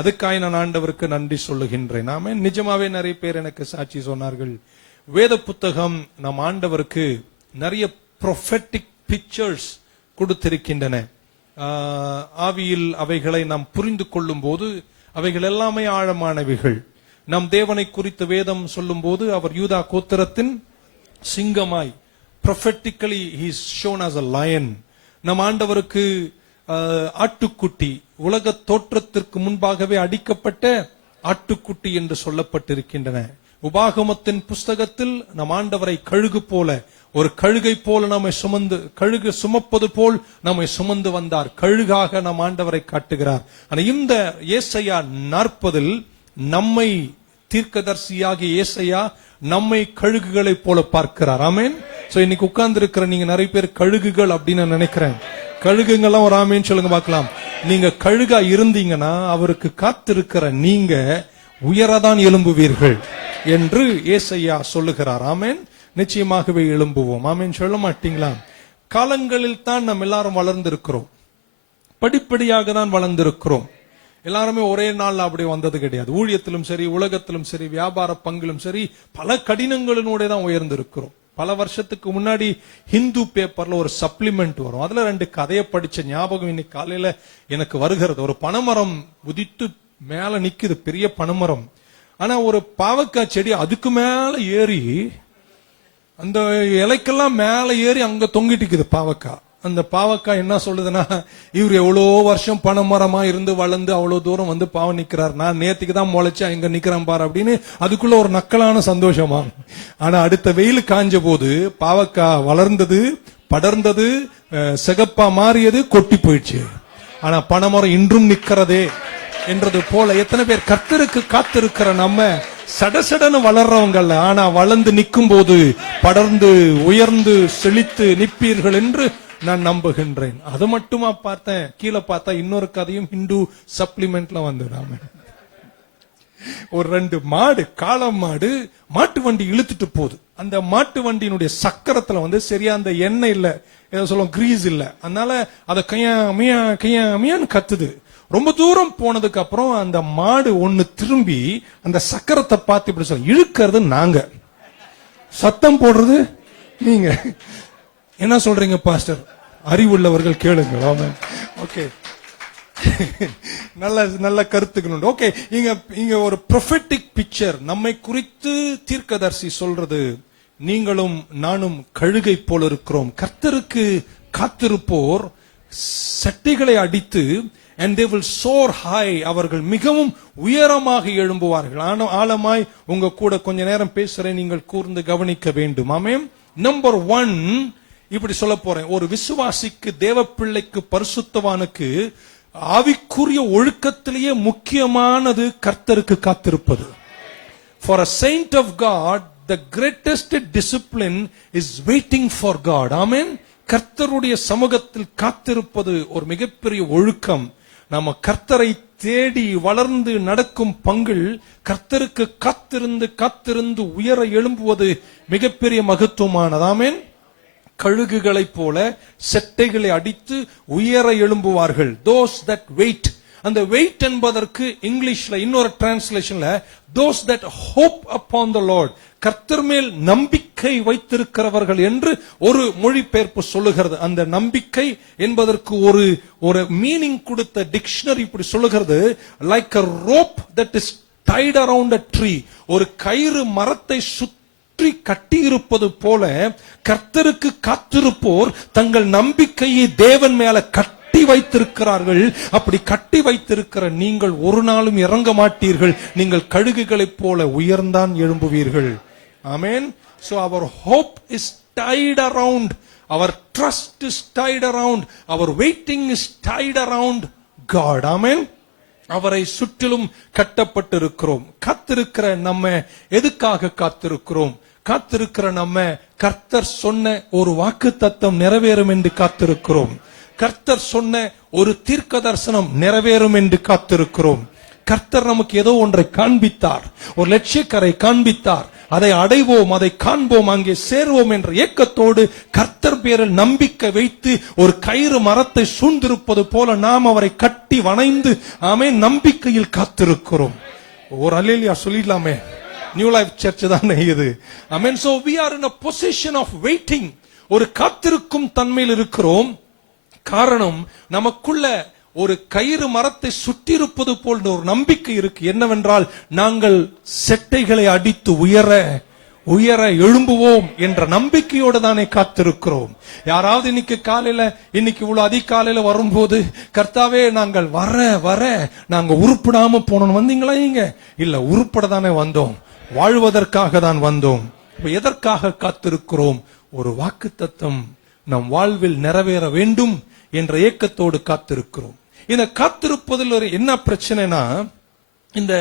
அதுக்காக நான் ஆண்டவருக்கு நன்றி சொல்லுகின்றேன். ஆமென். நிஜமாவே நிறைய பேர் எனக்கு சாட்சி சொன்னார்கள். வேத புத்தகம் நம் ஆண்டவருக்கு நிறைய ப்ரொஃபெட்டிக் பிக்சர்ஸ் கொடுத்திருக்கின்றன. ஆவியில் அவைகளை நாம் புரிந்து கொள்ளும் போது அவைகள் எல்லாமே ஆழமானவைகள். நம் தேவனை குறித்த வேதம் சொல்லும் போது அவர் யூதா கோத்திரத்தின் சிங்கமாய், prophetically he is shown as a lion. நம் ஆண்டவருக்கு ஆட்டுக்குட்டி, உலக தோற்றத்திற்கு முன்பாகவே அடிக்கப்பட்ட ஆட்டுக்குட்டி என்று சொல்லப்பட்டிருக்கின்றன. உபாகமத்தின் புஸ்தகத்தில் நம் ஆண்டவரை கழுகு போல, ஒரு கழுகை போல நம்மை சுமந்து, கழுகு சுமப்பது போல் நம்மை சுமந்து வந்தார். கழுகாக நம் ஆண்டவரை காட்டுகிறார். ஆனா இந்த ஏசாயா 40 நம்மை, தீர்க்கதரிசியாகிய ஏசாயா நம்மை கழுகுகளை போல பார்க்கிறார். ஆமென். சோ இன்னைக்கு உட்கார்ந்து இருக்கிற நீங்க நிறைய பேர் கழுகுகள் அப்படின்னு நான் நினைக்கிறேன். கழுகுங்கெல்லாம் ஒரு ஆமேன்னு சொல்லுங்க பார்க்கலாம். நீங்க கழுகா இருந்தீங்கன்னா அவருக்கு காத்திருக்கிற நீங்க உயரதான் எழும்புவீர்கள் என்று ஏசாயா சொல்லுகிறார். ஆமென். நிச்சயமாகவே எழும்புவோம். ஆமென். சொல்ல மாட்டீங்களா? காலங்களில் தான் நம்ம எல்லாரும் வளர்ந்திருக்கிறோம். படிப்படியாக தான் வளர்ந்திருக்கிறோம். எல்லாருமே ஒரே நாள் அப்படி வந்தது கிடையாது. ஊழியத்திலும் சரி, உலகத்திலும் சரி, வியாபார பங்கிலும் சரி, பல கடினங்களினோட தான் உயர்ந்திருக்கிறோம். பல வருஷத்துக்கு முன்னாடி ஹிந்து பேப்பர்ல ஒரு சப்ளிமெண்ட் வரும். அதுல 2 கதையை படிச்ச ஞாபகம் இன்னைக்கு காலையில எனக்கு வருகிறது. ஒரு பனைமரம் உதித்து மேல நிக்குது, பெரிய பனைமரம். ஆனா ஒரு பாவக்காய் செடி அதுக்கு மேல ஏறி, அந்த இலைக்கெல்லாம் மேல ஏறி அங்க தொங்கிட்டு இருக்குது பாவக்காய். அந்த பாவக்காய் என்ன சொல்லுதுன்னா, இவர் எவ்வளோ வருஷம் பனைமரமா இருந்து வளர்ந்து அவ்வளவு தூரம் வந்து பாவம் நிக்கிறார், நான் நேத்துக்கு தான் முளைச்சா இங்க நிக்கிறேன் பாரு அப்படின்னு அதுக்குள்ள ஒரு நக்கலான சந்தோஷமா. ஆனா அடுத்த வெயில் காஞ்ச போது பாவக்காய் வளர்ந்தது, படர்ந்தது, சிகப்பா மாறியது, கொட்டி போயிடுச்சு. ஆனா பனைமரம் இன்றும் நிக்கிறதே என்றது போல எத்தனை பேர் கர்த்தருக்கு காத்திருக்கிற நம்ம சடசடன்னு வளர்றவங்கல்ல, ஆனா வளர்ந்து நிற்கும் போது படர்ந்து உயர்ந்து செழித்து நிற்பீர்கள் என்று நான் நம்புகின்றேன். அது மட்டுமா பார்த்தேன், கீழே பார்த்தா இன்னொரு கதையும் ஹிந்து சப்ளிமெண்ட்ல வந்துடாம, ஒரு 2 மாடு, காளை மாடு மாட்டு வண்டி இழுத்துட்டு போகுது. அந்த மாட்டு வண்டியினுடைய சக்கரத்துல வந்து சரியா அந்த எண்ணெய் இல்ல, ஏதோ சொல்லுவோம் கிரீஸ் இல்ல, அதனால அதை கையான்னு கத்துது. ரொம்ப தூரம் போனதுக்கு அப்புறம் அந்த மாடு ஒண்ணு திரும்பி அந்த சக்கரத்தை பார்த்து இப்படி சொல்ல, இழுக்கிறது நாங்க, சத்தம் போடுறது நீங்க. என்ன சொல்றீங்க பாஸ்டர்? அறிவுள்ளவர்கள் கேளுங்க. ஓகே, நல்ல நல்ல கருத்துக்கணும். ஓகே, இங்க ஒரு ப்ரொஃபெட்டிக் பிக்சர் நம்மை குறித்து தீர்க்கதரிசி சொல்றது, நீங்களும் நானும் கழுகை போல இருக்கிறோம். கர்த்தருக்கு காத்திருப்போர் சட்டைகளை அடித்து and they will soar high, அவர்கள் மிகவும் உயரமாக எழும்புவார்கள். ஆழமாய் உங்க கூட கொஞ்ச நேரம் பேசுறேன், நீங்கள் கூர்ந்து கவனிக்க வேண்டும். ஆமென். நம்பர் 1 இப்படி சொல்ல போறேன். ஒரு விசுவாசிக்கு, தேவ பிள்ளைக்கு, பரிசுத்தவானுக்கு ஆவிக்குரிய ஒழுக்கத்திலேயே முக்கியமானது கர்த்தருக்கு காத்திருப்பது. For a saint of God, the greatest discipline is waiting for God. ஆமென். கர்த்தருடைய சமூகத்தில் காத்திருப்பது ஒரு மிகப்பெரிய ஒழுக்கம். நம்ம கர்த்தரை தேடி வளர்ந்து நடக்கும் பங்கில் கர்த்தருக்கு காத்திருந்து உயர எழும்புவது மிகப்பெரிய மகத்துவமானது. ஆமென். கழுகுகளை போல செட்டைகளை அடித்து உயர எழும்புவார்கள். those that wait. அந்த வெயிட் என்பதற்கு இங்கிலீஷ்ல இன்னொரு டிரான்ஸ்லேஷன்ல those that hope upon the Lord, கர்த்தர் மேல் நம்பிக்கை நம்பிக்கை வைத்திருக்கிறவர்கள் என்று ஒரு மொழிபெயர்ப்பு சொல்லுகிறது. அந்த நம்பிக்கை என்பதற்கு ஒரு மீனிங் கொடுத்த டிக்ஷனரி இப்படி சொல்லுகிறது, like a rope that is tied around a tree. ஒரு கயிறு மரத்தை சுற்றி கட்டியிருப்பது போல கர்த்தருக்கு காத்திருப்போர் தங்கள் நம்பிக்கையை தேவன் மேல கட்டி வைத்திருக்கிறார்கள். அப்படி கட்டி வைத்திருக்கிற நீங்கள் ஒரு நாளும் இறங்க மாட்டீர்கள். நீங்கள் கழுகுகளைப் போல உயர்ந்தான் எழும்புவீர்கள். ஆமென். So our hope is tied around, our trust is tied around, our waiting is tied around God. ஆமென். அவரை சுற்றிலும் கட்டப்பட்டிருக்கிறோம். காத்திருக்கிற நம்ம எதுக்காக காத்திருக்கிறோம்? காத்திருக்கிற நம்ம கர்த்தர் சொன்ன ஒரு வாக்குத்தத்தம் நிறைவேறும் என்று காத்திருக்கிறோம். கர்த்தர் சொன்ன ஒரு தீர்க்க தரிசனம் நிறைவேறும் என்று காத்திருக்கிறோம். கர்த்தர் நமக்கு ஏதோ ஒன்றை காண்பித்தார், ஒரு லட்சியக்கரை காண்பித்தார், அதை அடைவோம், அதை காண்போம், அங்கே சேருவோம் என்ற ஏக்கத்தோடு கர்த்தர் பேரில் நம்பிக்கை வைத்து ஒரு கயிறு மரத்தை சூழ்ந்திருப்பது போல நாம் அவரை கட்டி வணைந்து ஆமென் நம்பிக்கையில் காத்திருக்கிறோம். ஒரு அல்லேலூயா சொல்லிடலாமே. நியூ லைஃப் சர்ச் தான் இது. ஆமென். So we are in a position of waiting. ஒரு காத்திருக்கும் தன்மையில் இருக்கிறோம். காரணம், நமக்குள்ள ஒரு கயிறு மரத்தை சுற்றி இருப்பது போல் ஒரு நம்பிக்கை இருக்கு. என்னவென்றால், நாங்கள் செட்டைகளை அடித்து உயர உயர எழும்புவோம் என்ற நம்பிக்கையோடு தானே காத்திருக்கிறோம். யாராவது இன்னைக்கு இவ்வளவு அதிகாலையில வரும்போது, கர்த்தாவே நாங்கள் வர நாங்க உருப்படாம போனோம் வந்தீங்களா? இங்க இல்ல, உருப்பட தானே வந்தோம், வாழ்வதற்காக தான் வந்தோம். எதற்காக காத்திருக்கிறோம்? ஒரு வாக்குத்தத்தம் நம் வாழ்வில் நிறைவேற வேண்டும் என்ற ஏக்கத்தோடு காத்திருக்கிறோம். இந்த காத்திருப்பதில் என்ன பிரச்சனைனா, இந்த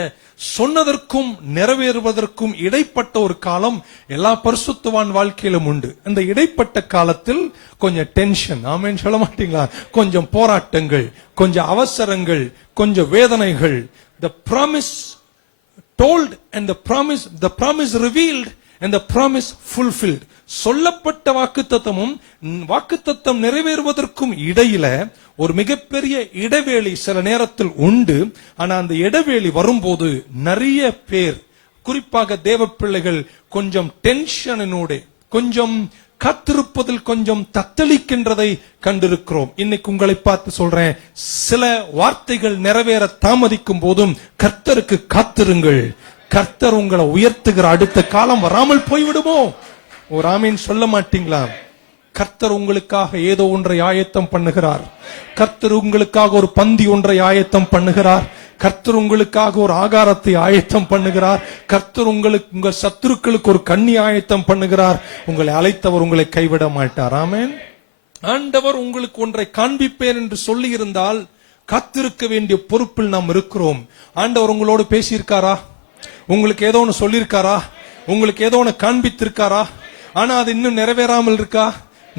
சொன்னதற்கும் நிறைவேறுவதற்கும் இடைப்பட்ட ஒரு காலம் எல்லா பரிசுத்தவான் வாழ்க்கையிலும் உண்டு. அந்த இடைப்பட்ட காலத்தில் கொஞ்சம் டென்ஷன், ஆமென் சொல்ல மாட்டீங்களா? கொஞ்சம் போராட்டங்கள், கொஞ்சம் அவசரங்கள், கொஞ்சம் வேதனைகள். The promise told and the promise revealed and the promise fulfilled. சொல்லப்பட்ட வாக்குத்தத்தமும் வாக்குத்தத்தம் நிறைவேறுவதற்கும் இடையில ஒரு மிகப்பெரிய இடைவேளை சில நேரத்தில் உண்டு. ஆனா அந்த இடைவேளை வரும்போது நிறைய பேர், குறிப்பாக தேவ பிள்ளைகள், கொஞ்சம் டென்ஷனோட, கொஞ்சம் காத்திருப்பதில் கொஞ்சம் தத்தளிக்கின்றதை கண்டிருக்கிறோம். இன்னைக்கு உங்களை பார்த்து சொல்றேன், சில வார்த்தைகள் நிறைவேற தாமதிக்கும் போதும் கர்த்தருக்கு காத்திருங்கள். கர்த்தர் உங்களை உயர்த்துகிற அடுத்த காலம் வராமல் போய்விடுமோ? ஒரு ஆமீன் சொல்ல மாட்டீங்களா? கர்த்தர் உங்களுக்காக ஏதோ ஒன்றை ஆயத்தம் பண்ணுகிறார். கர்த்தர் உங்களுக்காக ஒரு பந்தி ஒன்றை ஆயத்தம் பண்ணுகிறார். கர்த்தர் உங்களுக்காக ஒரு ஆகாரத்தை ஆயத்தம் பண்ணுகிறார். கர்த்தர் உங்க சத்துருக்களுக்கு ஒரு கண்ணி ஆயத்தம் பண்ணுகிறார். உங்களை அழைத்தவர் உங்களை கைவிட மாட்டார். ஆமென். ஆண்டவர் உங்களுக்கு ஒன்றை காண்பிப்பேன் என்று சொல்லி இருந்தால் காத்திருக்க வேண்டிய பொறுப்பில் நாம் இருக்கிறோம். ஆண்டவர் உங்களோடு பேசியிருக்காரா? உங்களுக்கு ஏதோ ஒன்று சொல்லியிருக்காரா? உங்களுக்கு ஏதோ ஒன்று காண்பித்திருக்காரா? ஆனா அது இன்னும் நிறைவேறாமல் இருக்கா?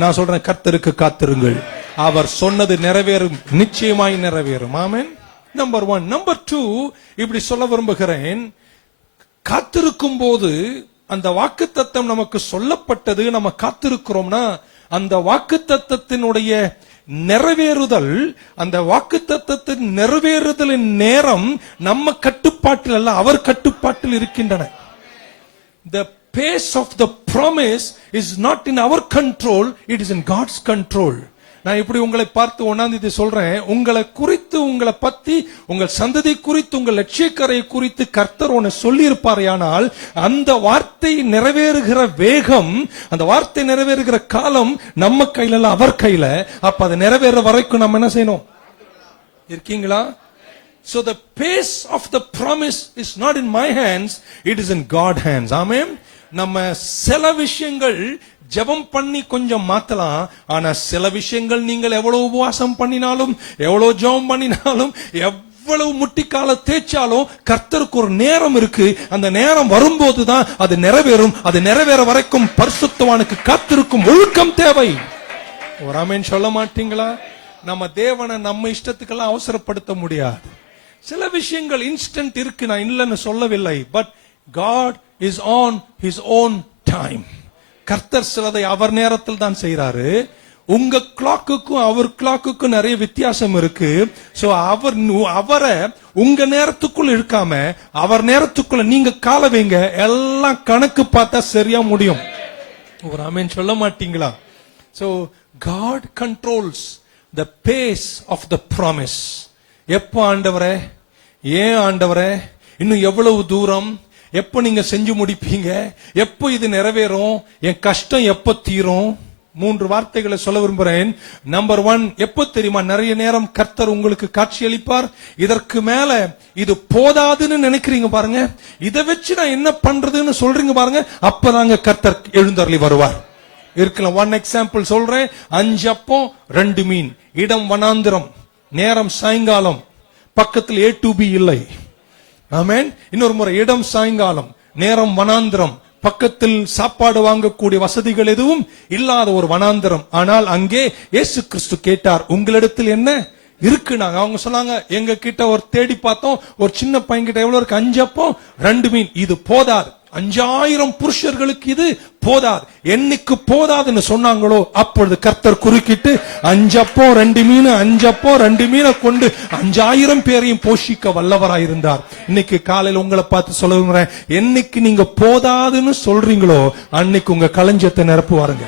நான் சொல்றேன், கர்த்தருக்கு காத்திருங்கள். அவர் சொன்னது நிறைவேறும், நிச்சயமாய் நிறைவேறும். ஆமென். நம்பர் 1. நம்பர் 2, இப்படி சொல்ல விரும்புகிறேன், காத்திருக்கும் போது அந்த வாக்குத்தத்தம் நமக்கு சொல்லப்பட்டது, நம்ம காத்திருக்கிறோம்னா அந்த வாக்குத்தத்தத்தினுடைய நிறைவேறுதல், அந்த வாக்குத்தத்தத்தின் நிறைவேறுதலின் நேரம் நம்ம கட்டுப்பாட்டில் அல்ல, அவர் கட்டுப்பாட்டில் இருக்கின்றன. The pace of the promise is not in our control, it is in God's control. நான் இப்படி உங்களை பார்த்து 1ஆம் தேதி சொல்றேன், உங்களை குறித்து, உங்களை பத்தி, உங்கள் சந்ததி குறித்து, உங்கள் லட்சியக்கரை குறித்து கர்த்தர் ஒன்னு சொல்லி இருப்பாரையானால் அந்த வார்த்தை நிறைவேறுகிற வேகம், அந்த வார்த்தை நிறைவேறுகிற காலம் நம்ம கையில இல்ல, அவர் கையில. அப்ப அது நிறைவேற வரைக்கும் நம்ம என்ன செய்யணும்? இருக்கீங்களா? So the pace of the promise is not in my hands, it is in God's hands. Amen. நம்ம சில விஷயங்கள் ஜெபம் பண்ணி கொஞ்சம் மாத்தலாம். ஆனா சில விஷயங்கள் நீங்கள் எவ்வளவு உபவாசம் பண்ணினாலும், எவ்வளவு ஜெபம் பண்ணினாலும், எவ்வளவு முட்டிக்கால தேய்ச்சாலும் கர்த்தருக்கு ஒரு நேரம் இருக்கு. அந்த நேரம் வரும்போது தான் அது நிறைவேறும். அது நிறைவேற வரைக்கும் பரிசுத்தவானுக்கு காத்திருக்கும் ஒழுக்கம் தேவை. ஒரு ஆமென் சொல்ல மாட்டீங்களா? நம்ம தேவனை நம்ம இஷ்டத்துக்கெல்லாம் அவசரப்படுத்த முடியாது. சில விஷயங்கள் இன்ஸ்டன்ட் இருக்கு, நான் இல்லைன்னு சொல்லவில்லை. But God is on his own time. கர்த்தர் சிலதை அவர் நேரத்தில் தான் செய்யறாரு. உங்க கிளாக்குக்கும் அவர் கிளாக்குக்கும் நிறைய வித்தியாசம் இருக்கு. சோ அவரை உங்க நேரத்துக்குள்ள இருக்காம அவர் நேரத்துக்குள்ள நீங்க கால வைங்க. எல்லாம் கணக்கு பார்த்தா சரியா முடியும். ஒரு ஆமென் சொல்ல மாட்டீங்களா? So God controls the pace of the promise. எப்ப ஆண்டவரே, ஏன் ஆண்டவரே, இன்னும் எவ்வளவு தூரம், எப்ப நீங்க செஞ்சு முடிப்பீங்க, எப்ப இது நிறைவேறும், என் கஷ்டம் எப்ப தீரும்? 3 வார்த்தைகளை சொல்ல விரும்புறேன். நம்பர் 1, எப்ப தெரியுமா நிறைய நேரம் கர்த்தர் உங்களுக்கு காட்சி அளிப்பார். இதற்கு மேல இது போதாதுன்னு நினைக்கிறீங்க பாருங்க, இதை வச்சு நான் என்ன பண்றதுன்னு சொல்றீங்க பாருங்க, அப்பதாங்க கர்த்தர் எழுந்தருளி வருவார். இருக்கலாம். 1 எக்ஸாம்பிள் சொல்றேன். 5 அப்பம் 2 மீன், இடம் வனாந்திரம், நேரம் சாயங்காலம், பக்கத்தில் A to B இல்லை. ஆமென். இன்னொரு முறை, இடம் சாயங்காலம், நேரம் வனாந்திரம், பக்கத்தில் சாப்பாடு வாங்கக்கூடிய வசதிகள் எதுவும் இல்லாத ஒரு வனாந்திரம். ஆனால் அங்கே இயேசு கிறிஸ்து கேட்டார், உங்களிடத்தில் என்ன இருக்கு? அவங்க சொன்னாங்க, எங்க கிட்ட ஒரு தேடி பார்த்தோம், ஒரு சின்ன பையன் கிட்ட எவ்வளவு இருக்கு? 5 அப்பம் 2 மீன். இது போதாது, 5000 புருஷர்களுக்கு இது போதாது. என்னைக்கு போதாதுன்னு சொன்னாங்களோ அப்பொழுது கர்த்தர் குறுக்கிட்டு 5 அப்பம் 2 மீன், 5 அப்பம் 2 மீனை கொண்டு 5000 பேரையும் போஷிக்க வல்லவராயிருந்தார். இன்னைக்கு காலையில் உங்களை பார்த்து சொல்லுறேன், என்னைக்கு நீங்க போதாதுன்னு சொல்றீங்களோ அன்னைக்கு உங்க களஞ்சத்தை நிரப்புவாருங்க.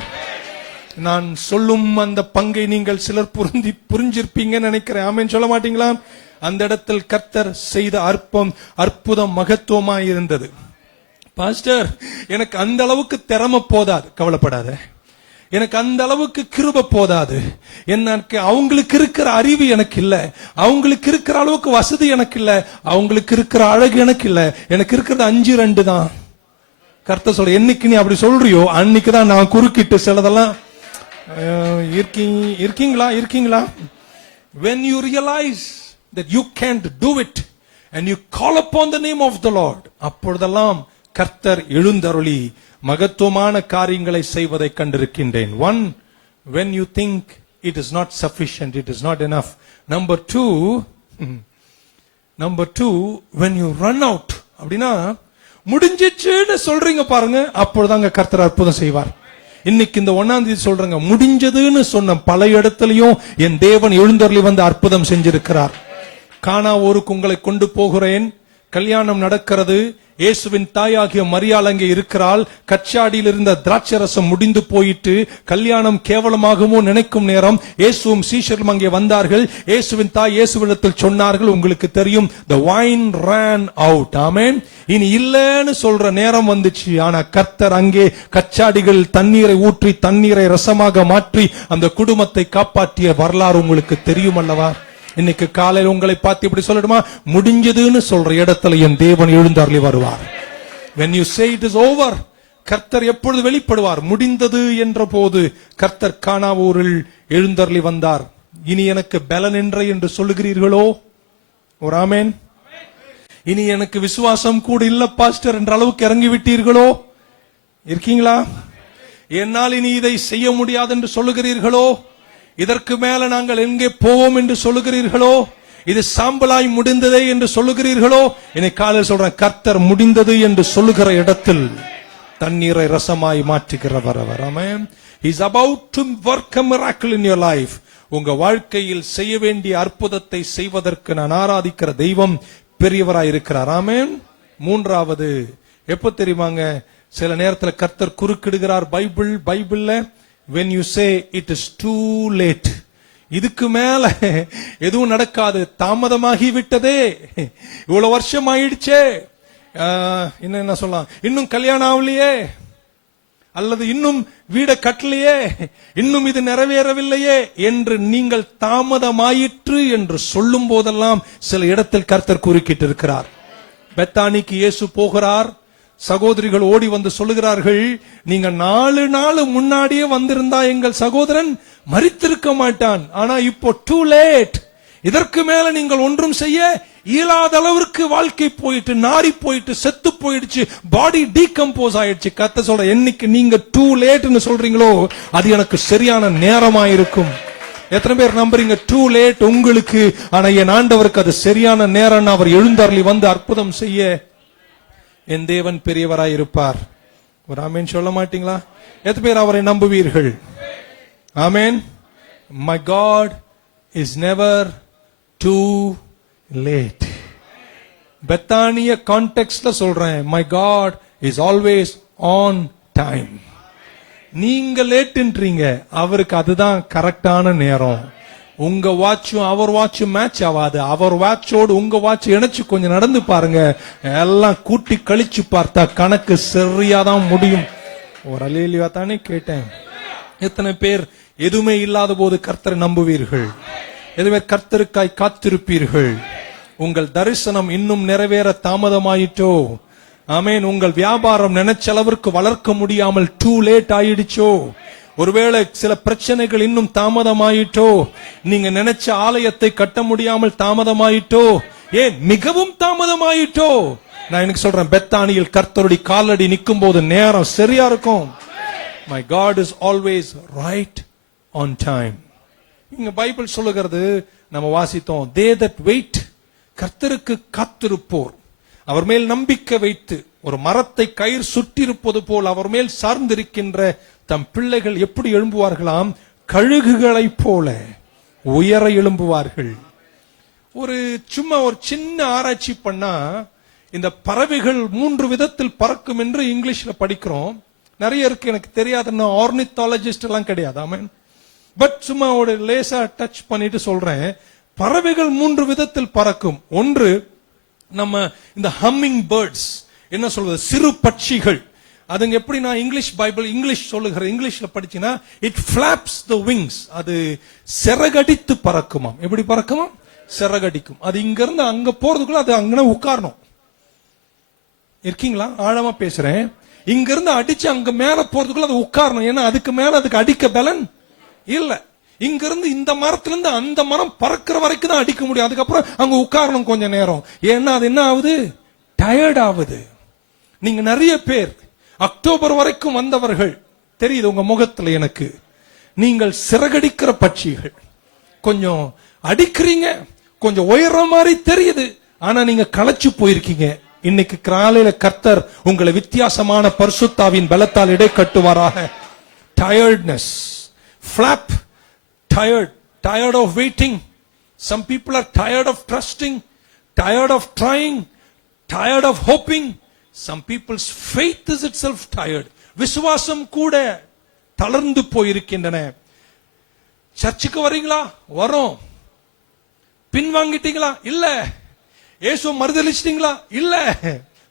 நான் சொல்லும் அந்த பங்கை நீங்கள் சிலர் புரிஞ்சிருப்பீங்கன்னு நினைக்கிறேன். ஆமென் சொல்ல மாட்டீங்களா? அந்த இடத்தில் கர்த்தர் செய்த அற்புதம் மகத்துவமாய் இருந்தது. பாஸ்டர், எனக்கு அந்த அளவுக்கு திறமை போதாது. கவலைப்படாத, எனக்கு அந்த அளவுக்கு கிருபை போதாது. எனக்கு அவங்களுக்கு இருக்கிற அறிவு எனக்கு இல்ல, அவங்களுக்கு இருக்கிற அளவுக்கு வசதி எனக்கு இல்ல, அவங்களுக்கு இருக்கிற அழகு எனக்கு இல்ல, எனக்கு இருக்கிறது 5-2 தான். கர்த்தர் சொல்ற, என்னைக்கு நீ அப்படி சொல்றியோ அன்னைக்கு தான் நான் குறுக்கிட்டு சிலதெல்லாம் இருக்கீங்களா? When you realize that you can't do it and you call upon the name of the Lord, அப்பொழுதெல்லாம் கர்த்தர் எழுந்தருளி மகத்துவமான காரியங்களை செய்வதை கண்டிருக்கின்றேன். 1, when you think it is not sufficient, it is not enough. Number 2, when you run out, அப்படின்னா முடிஞ்சிச்சுன்னு சொல்றீங்க பாருங்க, அப்பொழுதாங்க கர்த்தர் அற்புதம் செய்வார். இன்னைக்கு இந்த 1ஆம் தேதி சொல்றேங்க, முடிஞ்சதுன்னு சொன்ன பல இடத்துலயும் என் தேவன் எழுந்தருளி வந்து அற்புதம் செஞ்சிருக்கிறார். கானா ஊருக்கு உங்களை கொண்டு போகிறேன். கல்யாணம் நடக்கிறது. இயேசுவின் தாயாகிய மரியாள் அங்கே இருக்கிறாள். கச்சாடியில் இருந்த திராட்சை ரசம் முடிந்து போயிட்டு கல்யாணம் கேவலமாகவோ நினைக்கும் நேரம் இயேசுவும் சீஷரும் அங்கே வந்தார்கள். இயேசுவின் தாய் இயேசுவிடத்தில் சொன்னார்கள், உங்களுக்கு தெரியும், the wine ran out. ஆமென். இனி இல்லன்னு சொல்ற நேரம் வந்துச்சு. ஆனா கர்த்தர் அங்கே கச்சாடிகள் தண்ணீரை ஊற்றி தண்ணீரை ரசமாக மாற்றி அந்த குடும்பத்தை காப்பாற்றிய வரலாறு உங்களுக்கு தெரியும் அல்லவா? இன்னைக்கு காலையில் உங்களை பார்த்து இப்படி சொல்லணுமா, முடிஞ்சதுன்னு சொல்ற இடத்துல என் தேவன் எழுந்தருளி வருவார். when you say it is over, கர்த்தர் எப்பொழுது வெளிப்படுவார்? முடிந்தது என்ற போது கர்த்தர் கானாவூரில் எழுந்தருளி வந்தார். இனி எனக்கு பலன் என்று சொல்லுகிறீர்களோ? ஒரு ஆமென். இனி எனக்கு விசுவாசம் கூட இல்ல பாஸ்டர் என்ற அளவுக்கு இறங்கி விட்டீர்களோ? இருக்கீங்களா? என்னால் இனி இதை செய்ய முடியாது என்று சொல்லுகிறீர்களோ? இதற்கு மேல நாங்கள் எங்கே போவோம் என்று சொல்லுகிறீர்களோ? இது சாம்பலாய் முடிந்ததே என்று சொல்லுகிறீர்களோ? இன்னைக்கு காலையில் சொல்றேன், கர்த்தர் முடிந்தது என்று சொல்லுகிற இடத்தில் தண்ணீரை ரசமாய் மாற்றுகிறவர் அவர். ஆமென். He is about to work a miracle in your life. உங்க வாழ்க்கையில் செய்ய வேண்டிய அற்புதத்தை செய்வதற்கு நான் ஆராதிக்கிற தெய்வம் பெரியவராய் இருக்கிறார். ஆமென். 3வது எப்ப தெரியுமாங்க? சில நேரத்தில் கர்த்தர் குறுக்கிடுகிறார். பைபிள்ல when you say it is too late, இதுக்கு மேல எதுவும் நடக்காது, தாமதமாகி விட்டதே, இவ்வளவு வருஷம் ஆயிடுச்சே, என்ன சொல்லலாம், இன்னும் கல்யாணம் ஆகலையே, அல்லது இன்னும் வீட கட்டலையே, இன்னும் இது நிறைவேறவில்லையே என்று நீங்கள் தாமதமாயிற்று என்று சொல்லும் போதெல்லாம் சில இடத்தில் கர்த்தர் குறுக்கிட்டு இருக்கிறார். பெத்தானிக்கு இயேசு போகிறார். சகோதரிகள் ஓடி வந்து சொல்லுகிறார்கள், நீங்க 4 நாள் முன்னாடியே வந்திருந்தா எங்கள் சகோதரன் மரித்திருக்க மாட்டான். ஆனா இப்போ டூ லேட், இதற்கு மேல நீங்கள் ஒன்றும் செய்ய இயலாத அளவிற்கு வாழ்க்கை போயிட்டு நாரி போயிட்டு செத்து போயிடுச்சு, பாடி டீகம்போஸ் ஆயிடுச்சு. கர்த்தர் சொல்ற, என்னைக்கு நீங்க டூ லேட்னு சொல்றீங்களோ அது எனக்கு சரியான நேரமா இருக்கும். எத்தனை பேர் நம்புறீங்க டூ லேட் உங்களுக்கு? ஆனா என் ஆண்டவருக்கு அது சரியான நேரம். அவர் எழுந்தருளி வந்து அற்புதம் செய்ய என் தேவன் பெரியவராய் இருப்பார். ஒரு ஆமென் சொல்ல மாட்டீங்களா? எத்தனை பேர் அவரை நம்புவீர்கள்? ஆமென். My God is never too late. பெத்தானிய கான்டெக்ஸ்ட்ல சொல்றேன், my God is always on time. நீங்க லேட்டுன்றீங்க, அவருக்கு அதுதான் கரெக்டான நேரம். உங்க வாட்சும் அவர் வாட்சும் மேட்ச் ஆகாது. அவர் வாட்சோடு உங்க வாட்ச் இணைச்சு கொஞ்சம் நடந்து பாருங்க, எல்லாம் கூட்டி கழிச்சு பார்த்தா கணக்கு சரியாதான் முடியும். ஒரு அலேலியா தானே கேட்டேன். எத்தனை பேர் எதுவுமே இல்லாத போது கர்த்தரை நம்புவீர்கள்? எதுவே கர்த்தருக்காய் காத்திருப்பீர்கள்? உங்கள் தரிசனம் இன்னும் நிறைவேற தாமதமாயிட்டோ? ஆமேன். உங்கள் வியாபாரம் நினைச்ச அளவிற்கு வளர்க்க முடியாமல் டூ லேட் ஆயிடுச்சோ? ஒருவேளை சில பிரச்சனைகள் இன்னும் தாமதமாயிட்டோ? நீங்க நினைச்ச ஆலயத்தை கட்ட முடியாமல் தாமதமாயிட்டோ? ஏன் மிகவும் தாமதமாயிட்டோ? நான் எனக்கு சொல்றேன், பெத்தானியில் கர்த்தருடைய காலடி நிற்கும் போது நேரம் சரியா இருக்கும். My God is always right on time. இங்க பைபிள் சொல்லுகிறது, நம்ம வாசித்தோம், they that wait, கர்த்தருக்கு காத்திருப்போர், அவர் மேல் நம்பிக்கை வைத்து ஒரு மரத்தை கயிறு சுற்றிருப்பது போல் அவர் மேல் சார்ந்திருக்கின்ற தம் பிள்ளைகள் எப்படி எழும்புவார்களாம்? கழுகுகளைப் போல உயர எழும்புவார்கள். சும்மா ஒரு சின்ன ஆராய்ச்சி பண்ணா, இந்த பறவைகள் 3 விதத்தில் பறக்கும் என்று இங்கிலீஷ்ல படிக்கிறோம். நிறைய இருக்கு, எனக்கு தெரியாதுன்னா ஆர்னித்தாலஜிஸ்ட் எல்லாம் கிடையாது. ஆமென். பட் சும்மா ஒரு லேசா டச் பண்ணிட்டு சொல்றேன். பறவைகள் 3 விதத்தில் பறக்கும். ஒன்று, நம்ம இந்த ஹம்மிங் பேர்ட்ஸ், என்ன சொல்வது, சிறு பட்சிகள். அதுங்க எப்படி, நான் இங்கிலீஷ் சொல்லுகிற, இங்கிலீஷ்ல படிச்சீங்கன்னா இட் ஃபிளாப்ஸ் த விங்ஸ், அது சிறகடித்து பறக்குமாம். எப்படி பறக்குமா? சிறகடிக்கும். அது இங்க இருந்து அங்க போறதுக்குள்ள அது அங்கன உட்காரணும். இருக்கீங்களா? ஆழமா பேசுறேன். இங்க இருந்து அடிச்சு அங்க மேல போறதுக்குள்ள அது உட்காரணும். ஏன்னா அதுக்கு மேல அதுக்கு அடிக்க பலன் இல்ல. இங்க இருந்து இந்த மரத்துல இருந்து அந்த மரம் பறக்கிற வரைக்கும் தான் அடிக்க முடியும். அதுக்கப்புறம் அங்க உட்காரணும் கொஞ்ச நேரம். ஏன்னா அது என்ன ஆகுது? டயர்ட் ஆகுது. நீங்க நிறைய பேர் அக்டோபர் வரைக்கும் வந்தவர்கள் தெரியுது உங்க முகத்துல எனக்கு. நீங்கள் சிறகடிக்கிற பட்சிகள். கொஞ்சம் அடிக்கிறீங்க, கொஞ்சம் உயர மாதிரி தெரியுது, ஆனா நீங்க களைச்சு போயிருக்கீங்க. இன்னைக்கு காலையில கர்த்தர் உங்களை வித்தியாசமான பரிசுத்தாவின் பலத்தால் இடை கட்டுவாராக. Tiredness, flap, tired of waiting. Some people are tired of trusting, tired of trying, tired of hoping. Some people's faith is itself tired. விசுவாசம் கூட தளர்ந்து போயிருக்கின்றன. சர்ச்சுக்கு வரீங்களா? வரோம். பின்வாங்கிட்டீங்களா? இல்ல. இயேசு மறுதலிச்சிட்டீங்களா? இல்ல.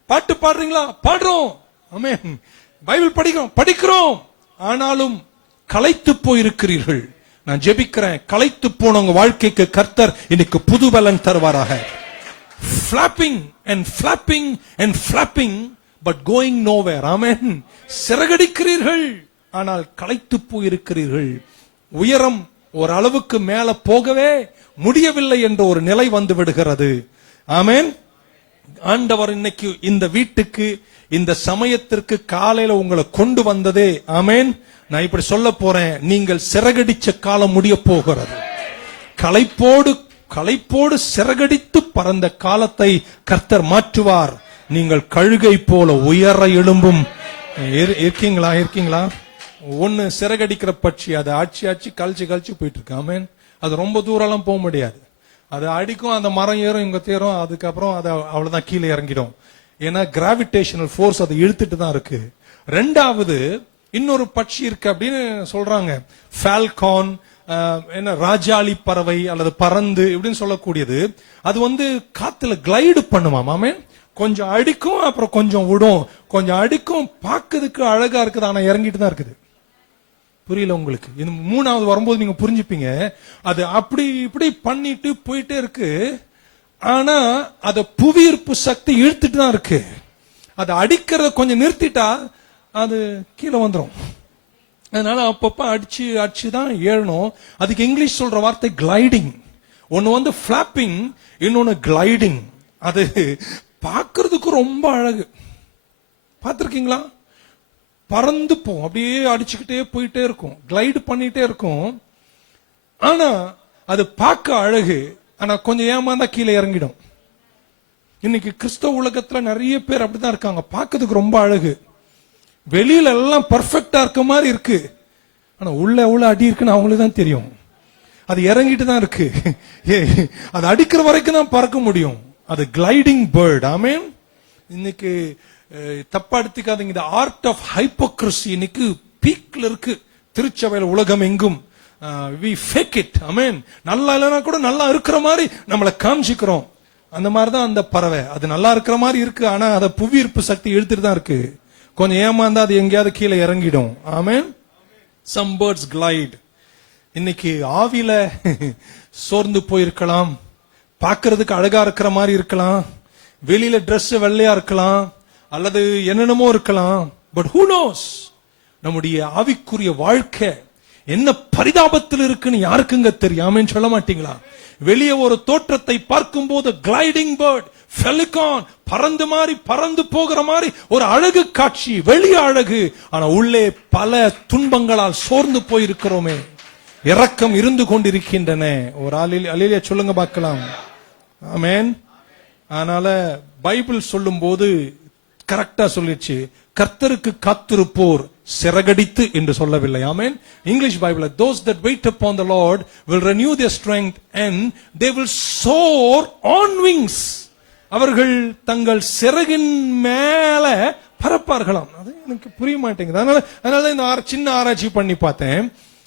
பாட்டு பாடுறீங்களா? பாடுறோம். ஆமென். பைபிள் படிக்கிறோம். ஆனாலும் களைத்து போயிருக்கிறீர்கள். நான் ஜெபிக்கிறேன், களைத்து போன உங்க வாழ்க்கைக்கு கர்த்தர் இன்னைக்கு புது பலன் தருவாராக. Flapping and flapping and flapping but going nowhere. ஆமென். சிறகடிக்கிறீர்கள், ஆனால் களைத்து போயிருக்கிறீர்கள். உயரம் ஒரு அளவுக்கு மேல போகவே முடியவில்லை என்ற ஒரு நிலை வந்து விடுகிறது. ஆமென். ஆண்டவர் இன்னைக்கு இந்த வீட்டுக்கு, இந்த சமயத்திற்கு காலையில உங்களை கொண்டு வந்ததே, ஆமென், நான் இப்படி சொல்ல போறேன், நீங்கள் சிறகடிச்ச காலம் முடிய போகிறது. களைப்போடு சிறகடித்து பறந்த காலத்தை கர்த்தர் மாற்றுவார். நீங்கள் கழுகை போல உயர எழும்பும். இருக்கீங்களா? ஒன்னு சிறகடிக்கிற பட்சி, அதை ஆட்சி கழிச்சு போயிட்டு இருக்கு. ஆமென். அது ரொம்ப தூரம் போக முடியாது. அது அடிக்கும், அந்த மரம் ஏறும், இங்க தேரும், அதுக்கப்புறம் அது அவ்வளவுதான், கீழே இறங்கிடும். ஏன்னா கிராவிடேஷனல் ஃபோர்ஸ் அதை இழுத்துட்டு தான் இருக்கு. ரெண்டாவது, இன்னொரு பட்சி இருக்கு அப்படின்னு சொல்றாங்க, ஃபால்கான், என்ன ராஜாளி பறவை அல்லது பறந்து இப்படின்னு சொல்லக்கூடியது. அது காத்துல கிளைடு பண்ணுமாம். ஆமென். கொஞ்சம் அடிக்கும், அப்புறம் கொஞ்சம் விடும், கொஞ்சம் அடிக்கும், பார்க்கிறதுக்கு அழகா இருக்குது, ஆனா இறங்கிட்டு தான் இருக்குது. புரியல உங்களுக்கு? இந்த 3வது வரும்போது நீங்க புரிஞ்சுப்பீங்க. அது அப்படி இப்படி பண்ணிட்டு போயிட்டே இருக்கு, ஆனா அத புவியீர்ப்பு சக்தி இழுத்துட்டு தான் இருக்கு. அதை அடிக்கிறத கொஞ்சம் நிறுத்திட்டா அது கீழே வந்துடும். அதனால அப்பப்ப அடிச்சு தான் ஏறணும். அதுக்கு இங்கிலீஷ் சொல்ற வார்த்தை கிளைடிங். ஒன்னு ஃபிளாப்பிங், இன்னொன்னு கிளைடிங். அது பார்க்கிறதுக்கு ரொம்ப அழகு. பார்த்திருக்கீங்களா? பறந்து போகும், அப்படியே அடிச்சுக்கிட்டே போயிட்டே இருக்கும், கிளைடு பண்ணிட்டே இருக்கும். ஆனா அது பார்க்க அழகு, ஆனா கொஞ்சம் ஏமாந்தா கீழே இறங்கிடும். இன்னைக்கு கிறிஸ்தவ உலகத்துல நிறைய பேர் அப்படிதான் இருக்காங்க. பார்க்கிறதுக்கு ரொம்ப அழகு, வெளியில எல்லாம் பர்ஃபெக்டா இருக்க மாதிரி இருக்கு, ஆனா உள்ள அடி இருக்குன்னு அவங்களுக்கு தான் தெரியும். அது இறங்கிட்டு தான் இருக்கு. அது அடிக்கிற வரைக்கும் தான் பறக்க முடியும். அது கிளைடிங் பேர்ட். ஆமென். இன்னைக்கு தப்பா எடுத்துக்காதீங்க. இந்த ஆர்ட் ஆஃப் ஹைப்போக்ரசி இன்னைக்கு பீக்ல இருக்கு திருச்சபையில உலகம் எங்கும். we fake it. ஆமென். நல்லா இல்லைன்னா கூட நல்லா இருக்கிற மாதிரி நம்மளை காமிச்சிக்கிறோம். அந்த மாதிரிதான் அந்த பறவை. அது நல்லா இருக்கிற மாதிரி இருக்கு, ஆனா அதை புவியீர்ப்பு சக்தி இழுத்துட்டு தான் இருக்கு. கொஞ்சம் ஏமாந்தா அது எங்கேயாவது கீழே இறங்கிடும். ஆமென். some birds glide. இன்னைக்கு ஆவில சோர்ந்து போயிருக்கலாம், பார்க்கிறதுக்கு அழகா இருக்கிற மாதிரி இருக்கலாம், வெளியில Dress வெள்ளையா இருக்கலாம், அல்லது என்னென்னமோ இருக்கலாம். பட் who knows, நம்முடைய ஆவிக்குரிய வாழ்க்கை என்ன பரிதாபத்தில் இருக்குன்னு யாருக்குங்க தெரியாமன்னு சொல்ல மாட்டீங்களா? வெளியே ஒரு தோற்றத்தை பார்க்கும் போது கிளைடிங் பேர்ட், ஃபெலிகான், பறந்து போகிற மாதிரி ஒரு அழகு காட்சி, வெளிய அழகு, ஆனா உள்ளே பல துன்பங்களால் சோர்ந்து போயிருக்கிறோமே. இரக்கம் இருந்து கொண்டிருக்கின்றன. ஒரு அல்லேலூயா சொல்லுங்க பார்க்கலாம். ஆமென். அதனால பைபிள் சொல்லும் போது கரெக்டா சொல்லிடுச்சு, கர்த்தருக்கு காத்திருப்போர் சிறகடித்து என்று சொல்லவில்லை. Amen. English Bible, those that wait upon the Lord will renew their strength and they will soar on wings. அவர்கள் தங்கள் சிறகின் மேல பறப்பார்களாம். அது எனக்கு புரிய மாட்டேங்குது. அதனால இந்த சின்ன ஆராய்ச்சி பண்ணி பார்த்தேன்.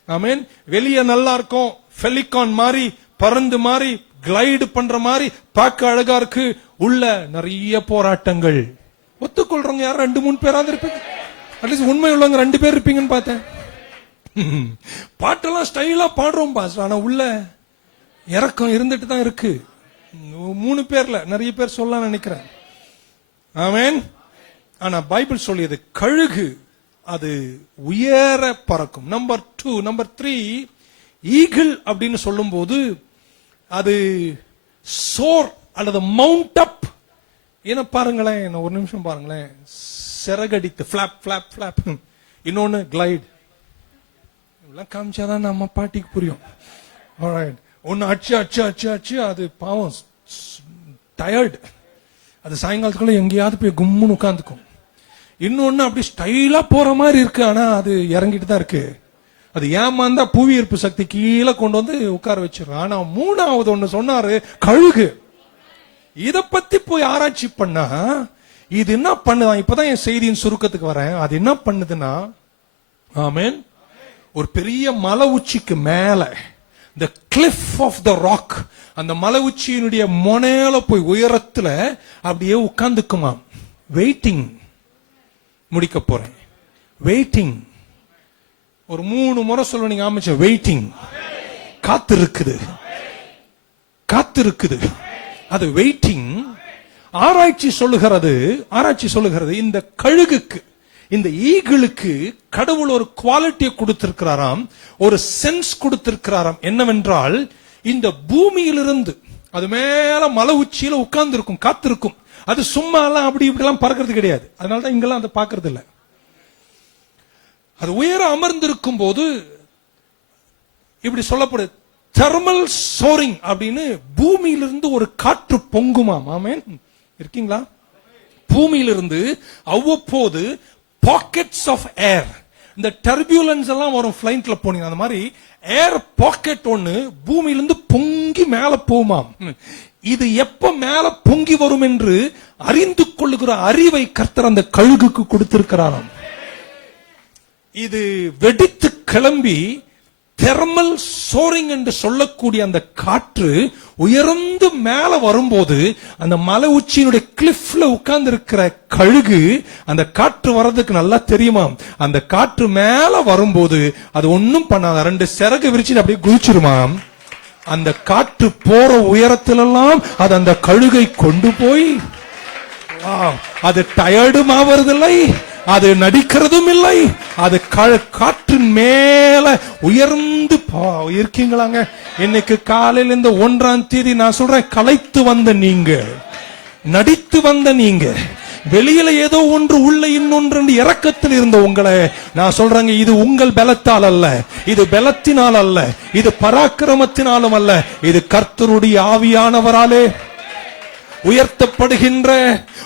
ஆமென். வெளியே நல்லா இருக்கும், ஃபெலிகான் மாதிரி பறந்து மாதிரி கிளைடு பண்ற மாதிரி பார்க்க அழகா இருக்கு, உள்ள நிறைய போராட்டங்கள். ஒத்துக்கொள்றவங்க யாரும் 2-3 பேராவது இருப்பீங்க, அட்லீஸ்ட் உண்மை உள்ளவங்க 2 பேர் இருப்பீங்கன்னு பார்த்தேன். பாட்டெல்லாம் ஸ்டைலா பாடுறோம் பாஸ்டர், ஆனா உள்ள இறக்கம் இருந்துட்டு தான் இருக்கு. 3 பேர்ல நிறைய பேர் சொல்ல நினைக்கிறேன். ஆமென். ஆனா பைபிள் சொல்லியது கழுகு அது உயர பறக்கும். நம்பர் 3 ஈகிள் அப்படின்னு சொல்லும் போது அது சோர் அல்லது மவுண்ட் அப். என்ன பாருங்களேன், ஒரு நிமிஷம் பாருங்களேன், சிறகடித்து ஃபிளாப் ஃபிளாப் ஃபிளாப். இன்னொன்னு கிளைட். இதெல்லாம் காமிச்சாதான் நம்ம பாட்டிக்கு புரியும். ஆல்ரைட். ஒன்னு அச்சு அது பாவம் டயர்டு, அது சாயங்காலத்துக்குள்ள எங்கேயாவது போய் கும்முன்னு உட்காந்துக்கும். இன்னொன்னு அப்படி ஸ்டைலா போற மாதிரி இருக்கு, ஆனா அது இறங்கிட்டு தான் இருக்கு. அது ஏமாந்தா புவியீர்ப்பு சக்தி கீழே கொண்டு வந்து உட்கார வச்சிடும். ஆனா 3வது ஒண்ணு சொன்னாரு, கழுகு. இத பத்தி போய் ஆராய்ச்சி பண்ணா இது என்ன பண்ணுதான், இப்பதான் என் செய்தியின் சுருக்கத்துக்கு வரேன். அது என்ன பண்ணுதுன்னா, ஆமென், ஒரு பெரிய மலை உச்சிக்கு மேல, the cliff of the rock, அந்த மலை உச்சியினுடைய மொனையில போய் உயரத்துல அப்படியே உட்கார்ந்துக்குமா. வெயிட்டிங். முடிக்க போறேன். வெயிட்டிங். ஒரு 3 முறை சொல்ல நீங்க ஆரம்பிச்ச. வெயிட்டிங். காத்திருக்குது. அது வெயிட்டிங். ஆராய்ச்சி சொல்லுகிறது இந்த கழுகுக்கு, இந்த ஈகிளுக்கு கடவுள் ஒரு குவாலிட்டியை கொடுத்திருக்கிறாராம், ஒரு சென்ஸ் கொடுத்திருக்கிறாராம். என்னவென்றால், இந்த பூமியிலிருந்து அது மேல மலை உச்சியில உட்கார்ந்து இருக்கும், காத்திருக்கும். அது சும்மா எல்லாம் அப்படி இப்படிலாம் பறக்கிறது கிடையாது. அதனாலதான் இங்கெல்லாம் அதை பார்க்கறது இல்லை. அது உயர அமர்ந்திருக்கும் போது இப்படி சொல்லப்படுது, தெர்மல் சோரிங் அப்படின்னு பூமியிலிருந்து ஒரு காற்று பொங்குமாம். ஆமென். இருக்கீங்களா? பூமியிலிருந்து அவ்வப்போது பாக்கெட்ஸ் ஆஃப் ஏர், இந்த டர்பியூலன்ஸ் எல்லாம் வரும் ஃபிளைட்ல போனீங்க, அந்த மாதிரி ஏர் பாக்கெட் ஒன்னு பூமியிலிருந்து பொங்கி மேல போகுமாம். இது எப்ப மேல பொங்கி வரும் என்று அறிந்து கொள்ளுகிற அறிவை கர்த்தர் அந்த கழுகுக்கு கொடுத்திருக்கிறாராம். இது வெடித்து கிளம்பி தெர்மல் சோரிங் என்று சொல்லக்கூடிய அந்த காற்று உயர்ந்து மேல வரும்போது, அந்த மலை உச்சியினுடைய கிளிஃப்ல உட்கார்ந்து இருக்கிற கழுகு, அந்த காற்று வர்றதுக்கு நல்லா தெரியுமா, அந்த காற்று மேல வரும்போது அது ஒன்னும் பண்ணாத, 2 சிறகு விரிச்சு அப்படியே குதிச்சிருமாம். அந்த காற்று போற உயரத்திலெல்லாம் அது அந்த கழுகை கொண்டு போய், அது டயர்டும் ஆவறதில்லை, அது நடிக்கிறதும் இல்லை, அது காற்றின் மேல உயர்ந்து இருக்கீங்களாங்க. இன்னைக்கு காலையில இந்த 1ஆம் தேதி நான் சொல்றேன், களைத்து வந்த நீங்க, நடித்து வந்த நீங்க, வெளியில ஏதோ ஒன்று உள்ள இன்னொன்று இரக்கத்தில் இருந்த உங்களை நான் சொல்றேங்க, இது உங்கள் பலத்தால் அல்ல, இது பலத்தினால் அல்ல, இது பராக்கிரமத்தினாலும் அல்ல, இது கர்த்தருடைய ஆவியானவராலே உயர்த்தப்படுகின்ற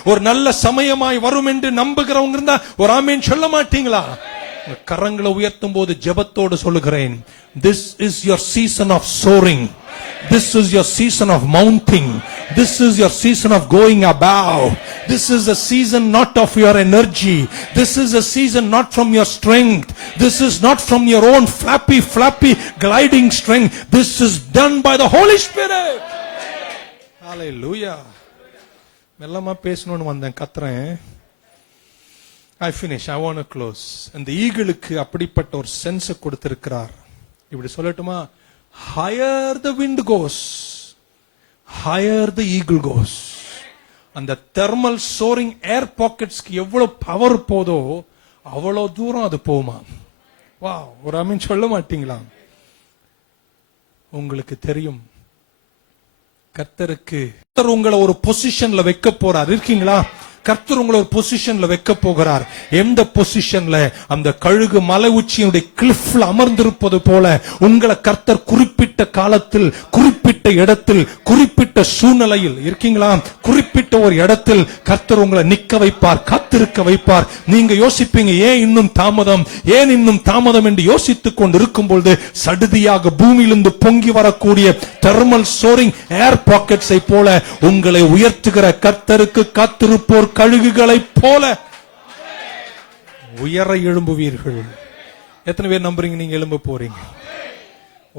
ஒரு நல்ல சமயமாய் வரும் என்று நம்புகிறவங்க இருந்தா ஒரு ஆமேன் சொல்ல மாட்டீங்களா? கரங்களை உயர்த்தும் போது ஜெபத்தோடு சொல்லுகிறேன், this is your season of soaring, this is your season of mounting, this is your season of going above, This is a season not of your energy. This is a season not from your strength. This is not from your own flappy gliding strength. This is done by the Holy Spirit. Hallelujah. மெல்லமா பேசணும்னு வந்தேன், கத்துறேன். I finish. I want to close. அந்த ஈகிளுக்கு அப்படிப்பட்ட ஒரு sense கொடுத்திருக்கிறார். இப்படி சொல்லட்டுமா? Higher the wind goes, higher the eagle goes. அந்த thermal soaring air pocketsக்கு எவ்வளவு பவர் போதோ அவ்வளவு தூரம் அது போகுமா? வா, ஒரு ஆமென் சொல்ல மாட்டீங்களா? உங்களுக்கு தெரியும், கர்த்தருக்கு கர்த்தர் உங்களை ஒரு பொசிஷன்ல வைக்க போறார். இருக்கீங்களா? கர்த்தர் உங்களை ஒரு பொசிஷன்ல வைக்க போகிறார். எந்த பொசிஷன்ல? அந்த கழுகு மலை உச்சியினுடைய கிளிஃப்ல அமர்ந்திருப்பது போல உங்களை கர்த்தர் குறிப்பிட்ட காலத்தில், குறிப்பிட்ட இடத்தில், குறிப்பிட்ட சூழ்நிலையில், இருக்கீங்களா? குறிப்பிட்ட ஒரு இடத்தில் கர்த்தர் உங்களை நிக்க வைப்பார், காத்திருக்க வைப்பார். நீங்க யோசிப்பீங்க, ஏன் இன்னும் தாமதம், ஏன் இன்னும் தாமதம் என்று யோசித்துக் கொண்டு இருக்கும் பொழுது சடுதியாக பூமியிலிருந்து பொங்கி வரக்கூடிய தெர்மல் சோரிங் ஏர் பாக்கெட்ஸை போல உங்களை உயர்த்துகிற கர்த்தருக்கு காத்திருப்போர் கழுகுகளைப் போல உயர எழும்புவீர்கள். எத்தனை பேர் நம்புறீங்க நீங்க எழும்ப போறீங்க?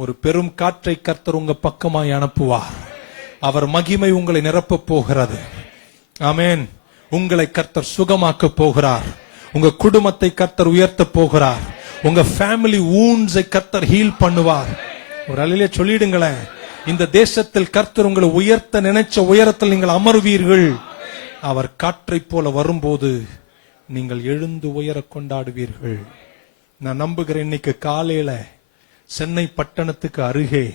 ஒரு பெரும் காற்றை கர்த்தர் உங்க பக்கமாய் அனுப்புவார். அவர் மகிமை உங்களை நிரப்ப போகிறது. ஆமென். உங்களை கர்த்தர் சுகமாக்க போகிறார். உங்க குடும்பத்தை கர்த்தர் உயர்த்த போகிறார். உங்க ஃபேமிலி வூண்ட்ஸை கர்த்தர் ஹீல் பண்ணுவார். ஒரு அலையிலே சொல்லிடுங்களேன், இந்த தேசத்தில் கர்த்தர் உங்களை உயர்த்த நினைச்ச உயரத்தில் நீங்கள் அமர்வீர்கள். அவர் காற்றை போல வரும்போது நீங்கள் எழுந்து உயர கொண்டாடுவீர்கள். நான் நம்புகிறேன், இன்னைக்கு காலையில சென்னை பட்டணத்துக்கு அருகே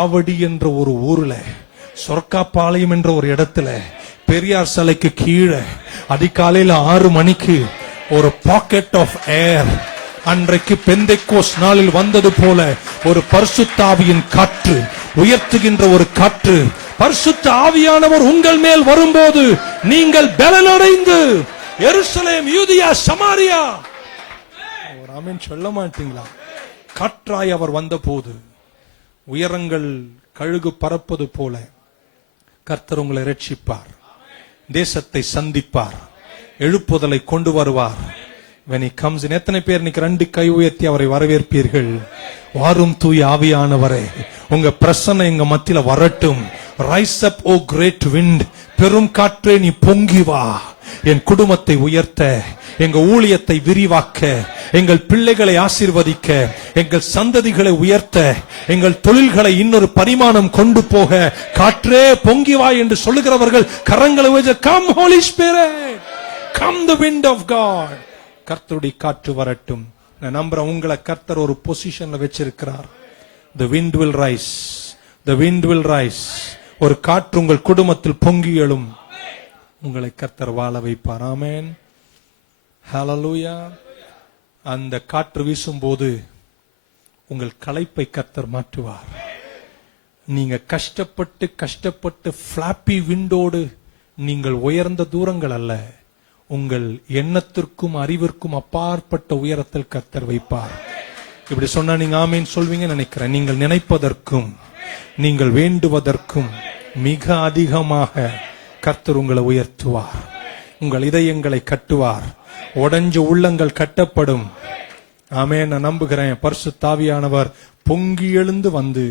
ஆவடி என்ற ஒரு ஊர்ல, சொர்க்காப்பாளையம் என்ற ஒரு இடத்துல, பெரியார் சிலைக்கு கீழே அதிகாலையில 6 மணிக்கு ஒரு பாக்கெட் ஆஃப் ஏர், அன்றைக்கு பெந்தைக்கோஸ் நாளில் வந்தது போல ஒரு பரிசுத்த ஆவியின் காற்று, உயர்த்துகின்ற ஒரு காற்று, பரிசுத்த ஆவியானவர் உங்கள் மேல் வரும்போது நீங்கள் பலனடைந்து எருசலேம், யூதியா, சமாரியா, ஒரு ஆமென் சொல்ல மாட்டீங்களா? காற்றாய் அவர் வந்தபோது உயரங்கள் கழுகு பறப்பது போல கர்த்தர் உங்களை ரட்சிப்பார், தேசத்தை சந்திப்பார், எழுப்புதலை கொண்டு வருவார். when he comes in. எத்தனை பேர் இன்னைக்கு 2 கை உயர்த்தி அவரை வரவேற்பீர்கள்? வாரும் தூய ஆவியானவரே, உங்க பிரசன்னம் எங்க மத்தியில வரட்டும். ரைஸ் அப் ஓ கிரேட் விண்ட், பெரும் காற்றே நீ பொங்கி வா. என் குடும்பத்தை உயர்த்த, எங்க ஊழியத்தை விரிவாக்க, எங்கள் பிள்ளைகளை ஆசீர்வதிக்க, எங்கள் சந்ததிகளை உயர்த்த, எங்கள் தொழில்களை இன்னொரு பரிமாணம் கொண்டு போக காற்றே பொங்கி வா என்று சொல்லுகிறவர்கள் கரங்களை உயர்த்தி, come holy spirit, come the wind of God. கர்த்தருடைய காற்று வரட்டும். நான் நம்புறேன், உங்களை கர்த்தர் ஒரு பொசிஷன்ல வச்சிருக்கிறார். The wind will rise, the wind will rise. ஒரு காற்று உங்கள் குடும்பத்தில் பொங்கி எழும். உங்களை கர்த்தர் வாழ வைப்பார். ஆமென், ஹalleluya. அந்த காற்று வீசும்போது உங்கள் களைப்பை கர்த்தர் மாற்றுவார். நீங்க கஷ்டப்பட்டு ஃபிளாப்பி விண்டோடு நீங்கள் உயர்ந்த தூரங்கள் அல்ல, உங்கள் எண்ணத்திற்கும் அறிவிற்கும் அப்பாற்பட்ட உயரத்தில் கர்த்தர் வைப்பார். இப்படி சொன்னா நீங்க ஆமீன் சொல்வீங்க நினைக்கிறேன். நீங்கள் நினைப்பதற்கும் நீங்கள் வேண்டுவதற்கும் மிக அதிகமாக கர்த்தர் உங்களை உயர்த்துவார். உங்கள் இதயங்களை கட்டுவார். உடைஞ்ச உள்ளங்கள் கட்டப்படும். ஆமென். நான் நம்புகிறேன், பரிசுத்த ஆவியானவர் பொங்கி எழுந்து வந்து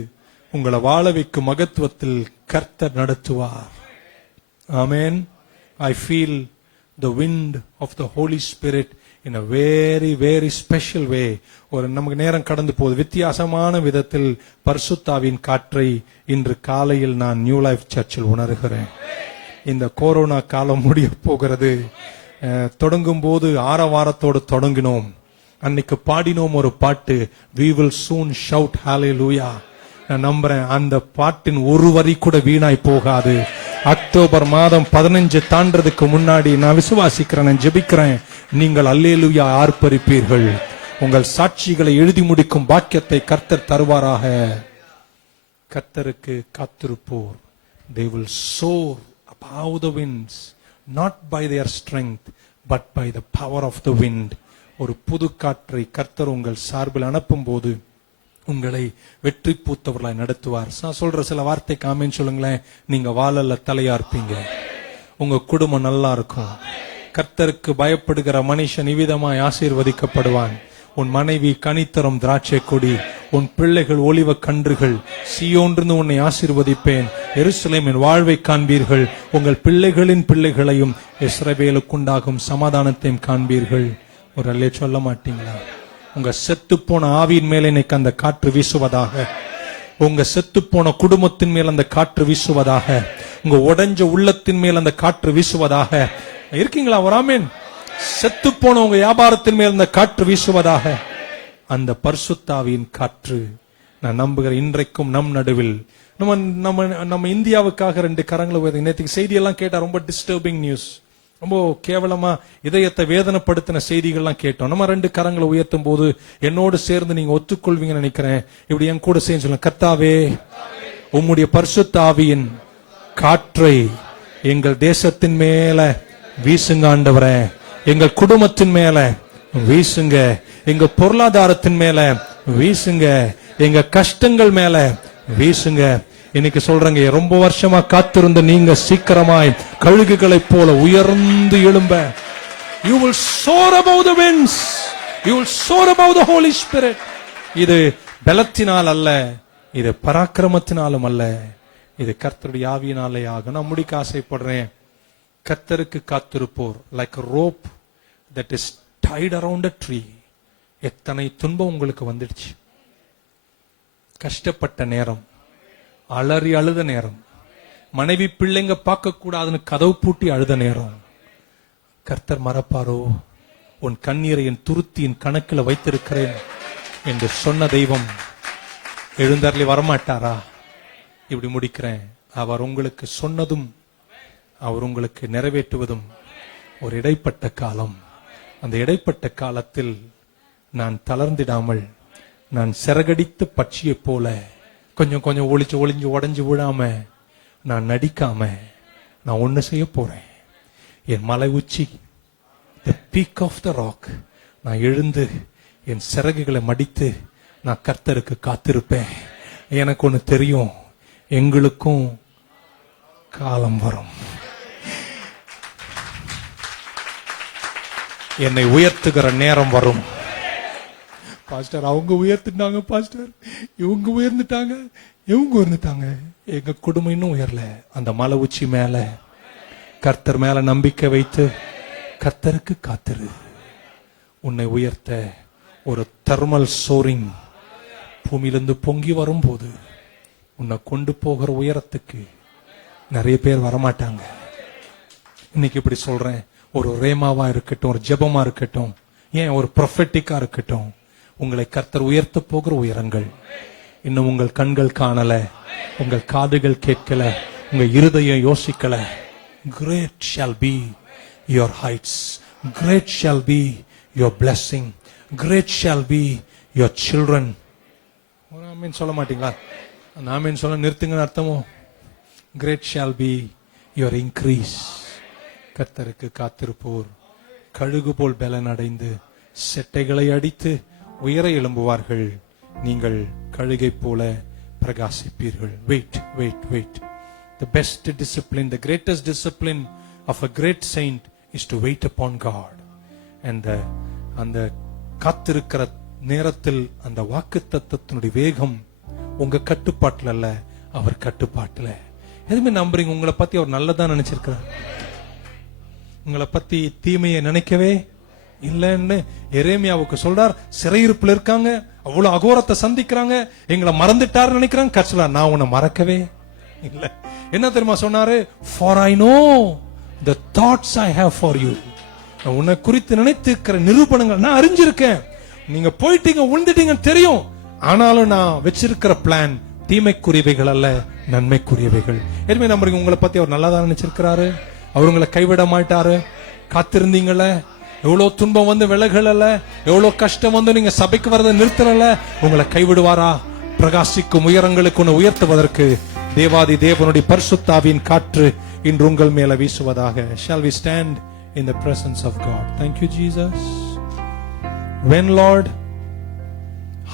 உங்களை வாழ வைக்கும் மகத்துவத்தில் கர்த்தர் நடத்துவார். ஆமென். I feel the wind of the Holy Spirit in a very very special way. ஒரு நமக்கு நேரம் கடந்து போகுது, வித்தியாசமான விதத்தில் பரிசுத்தாவின் காற்றை இன்று காலையில் நான் நியூ லைஃப் சர்ச்சில் உணர்கிறேன். இந்த கொரோனா காலம் முடிய போகிறது. தொடங்கும் போது ஆரவாரத்தோடு தொடங்கினோம். அன்னைக்கு பாடினோம் ஒரு பாட்டு, we will soon shout hallelujah. நான் நம்புறேன் அந்த பாட்டின் ஒரு வரி கூட வீணாய் போகாது. அக்டோபர் மாதம் 15 தாண்டறதுக்கு முன்னாடி நான் விசுவாசிக்கிறேன், நான் ஜெபிக்கிறேன், நீங்கள் அல்லேலூயா ஆர்ப்பரிப்பீர்கள். உங்கள் சாட்சிகளை எழுதி முடிக்கும் பாக்கியத்தை கர்த்தர் தருவாராக. கர்த்தருக்கு காத்திருப்போர், they will soar above the winds, not by their strength but by the power of the wind. ஒரு புது காற்றை கர்த்தர் உங்கள் சார்பில் அனுப்பும் போது உங்களை வெற்றி பூத்தவர்களாய் நடத்துவார். நான் சொல்ற சில வார்த்தைக்கு ஆமென் சொல்லுங்களேன். நீங்க வாழல்ல தலையா இருப்பீங்க. உங்க குடும்பம் நல்லா இருக்கும். கர்த்தருக்கு பயப்படுகிற மனுஷன் இவ்விதமாய் ஆசீர்வதிக்கப்படுவான். உன் மனைவி கனித்தரும் திராட்சை கொடி, உன் பிள்ளைகள் ஒலிவ கன்றுகள். சீயோன்றிருந்து உன்னை ஆசீர்வதிப்பேன். எருசலேமின் வாழ்வை காண்பீர்கள். உங்கள் பிள்ளைகளின் பிள்ளைகளையும் இஸ்ரவேலுக்குண்டாகும் சமாதானத்தையும் காண்பீர்கள். ஒரு அல்லே சொல்ல மாட்டீங்களா? உங்க செத்து போன ஆவியின் மேல இன்னைக்கு அந்த காற்று வீசுவதாக. உங்க செத்து போன குடும்பத்தின் மேல் அந்த காற்று வீசுவதாக. உங்க உடைஞ்ச உள்ளத்தின் மேல் அந்த காற்று வீசுவதாக. இருக்கீங்களா? ஒரு ஆமென். செத்து போன உங்க வியாபாரத்தின் மேல் அந்த காற்று வீசுவதாக. அந்த பரிசுத்தாவியின் காற்று நான் நம்புகிறேன் இன்றைக்கும் நம் நடுவில். நம்ம இந்தியாவுக்காக 2 கரங்களை உயர்த்தி. நேற்றுக்கு செய்தியெல்லாம் கேட்டா ரொம்ப டிஸ்டர்பிங் நியூஸ், ரொம்ப கேவலமா இதயத்தை வேதனைப்படுத்தின செய்திகள்லாம் கேட்டோம். நம்ம 2 கரங்களை உயர்த்தும் போது என்னோடு சேர்ந்து நீங்க ஒத்துக்கொள்வீங்கன்னு நினைக்கிறேன். இப்படி என் கூட சேர்ந்து சொல்லுங்க. கர்த்தாவே, உம்முடைய பரிசுத்த ஆவியின் காற்றை எங்கள் தேசத்தின் மேல வீசுங்க ஆண்டவரே. எங்கள் குடும்பத்தின் மேல வீசுங்க. எங்க பொருளாதாரத்தின் மேல வீசுங்க. எங்க கஷ்டங்கள் மேல வீசுங்க. இன்னைக்கு சொல்றேங்க, ரொம்ப வருஷமா காத்திருந்த நீங்க சீக்கிரமாய் கழுகுகளைப் போல உயர்ந்து எழும்ப. You will soar above the winds. You will soar above the Holy Spirit. இது பலத்தினால் அல்ல, இது பராக்கிரமத்தினாலும் அல்ல, இது கர்த்தருடைய ஆவியினாலே ஆகும். நான் முடிக்க ஆசைப்படுறேன். கர்த்தருக்கு காத்திருப்போர் like a rope that is tied around a tree. எத்தனை துன்பம் உங்களுக்கு வந்துடுச்சு. கஷ்டப்பட்ட நேரம், அலறி அழுத நேரம், மனைவி பிள்ளைங்க பார்க்க கூடாதுன்னு கதவு பூட்டி அழுத நேரம். கர்த்தர் மறப்பாரோ? உன் கண்ணீரை என் துருத்தியின் கணக்கில் வைத்திருக்கிறேன் என்று சொன்ன தெய்வம் எழுந்தருளி வரமாட்டாரா? இப்படி முடிக்கிறேன். அவர் உங்களுக்கு சொன்னதும் அவர் உங்களுக்கு நிறைவேற்றுவதும் ஒரு இடைப்பட்ட காலம். அந்த இடைப்பட்ட காலத்தில் நான் தளர்ந்திடாமல், நான் சிறகடித்த பட்சியை போல கொஞ்சம் கொஞ்சம் ஒளிஞ்சு உடைஞ்சு விடாம, நான் நடிக்காம, நான் ஒண்ணு செய்ய போறேன். என் மலை உச்சி, the peak of the rock, நான் எழுந்து என் சிறகுகளை மடித்து நான் கர்த்தருக்கு காத்திருப்பேன். எனக்கு ஒண்ணு தெரியும், எங்களுக்கும் காலம் வரும். என்னை உயர்த்துகிற நேரம் வரும். பாஸ்டர், அவங்க உயர்த்திட்டாங்க, பாஸ்டர் இவங்க உயர்ந்துட்டாங்க, இவங்க உயர்ந்துட்டாங்க, எங்க குடும்பம் இன்னும் உயரல. அந்த மலை உச்சி மேல கர்த்தர் மேல நம்பிக்கை வைத்து கர்த்தருக்கு காத்திரு. உன்னை உயர்த்த ஒரு தெர்மல் சோரிங் பூமியிலிருந்து பொங்கி வரும்போது உன்னை கொண்டு போகிற உயரத்துக்கு நிறைய பேர் வரமாட்டாங்க. இன்னைக்கு இப்படி சொல்றேன், ஒரு ரேமாவா இருக்கட்டும், ஒரு ஜெபமா இருக்கட்டும், ஏன் ஒரு ப்ரொஃபெட்டிக்கா இருக்கட்டும், உங்களை கர்த்தர் உயர்த்த போகிற உயரங்கள் இன்னும் உங்கள் கண்கள் காணல, உங்கள் காதுகள் கேட்கல, உங்க இருதயம் யோசிக்கல. Great shall be your heights. Great shall be your blessing. Great shall be your children. ஆமென் சொல்ல மாட்டீங்களா? ஆமென் சொல்ல நிறுத்துங்கன்னு அர்த்தமோ? Great shall be your increase. கர்த்தருக்கு காத்திருப்போர் கழுகு போல் பலன் அடைந்து செட்டைகளை அடித்து உயர எழும்புவார்கள். நீங்கள் கழுகை போல பிரகாசிப்பீர்கள். Wait, wait, wait. The best discipline, the greatest discipline of a great saint is to wait upon God. And அந்த காத்திருக்கிற நேரத்தில் அந்த வாக்குத்தத்தத்தினுடைய வேகம் உங்க கட்டுப்பாட்டுல அல்ல, அவர் கட்டுப்பாட்டுல. எதுவுமே நம்புறீங்க? உங்களை பத்தி அவர் நல்லதா நினைச்சிருக்கிறார். உங்களை பத்தி தீமையை நினைக்கவே இல்லைன்னு எரேமியாவுக்கு சொல்றார். சிறையிருப்புல இருக்காங்க, அவ்வளவு அகோரத்தை சந்திக்கிறாங்க, எங்களை மறந்துட்டாரு நினைக்கிறாங்க. கட்சில நான் உன்னை மறக்கவே இல்ல. என்ன தெரியுமா சொன்னாரு? For I know the thoughts I have for you. உன்னை குறித்து நினைத்திருக்கிற நிரூபணங்கள் நான் அறிஞ்சிருக்கேன். நீங்க போயிட்டீங்க, விழுந்துட்டீங்க தெரியும், ஆனாலும் நான் வச்சிருக்கிற பிளான் தீமைக்குரியவைகள் அல்ல, நன்மைக்குரியவைகள். எதுவுமே நம்புறீங்க? உங்களை பத்தி அவர் நல்லாதான் நினைச்சிருக்கிறாரு. அவர் உங்களை கைவிட மாட்டாரு. காத்திருந்தீங்கள, எவ்வளவு துன்பம் வந்து விலகல, எவ்வளவு கஷ்டம் வந்து நீங்க சபைக்கு வரதை நிறுத்தல, உங்களை கைவிடுவாரா? பிரகாசிக்கும் உயரங்களுக்கு உன்னை உயர்த்துவதற்கு தேவாதி தேவனுடைய பரிசுத்தாவின் காற்று இன்று உங்கள் மேல வீசுவதாக. Shall we stand in the presence of God? Thank you, Jesus. When, Lord?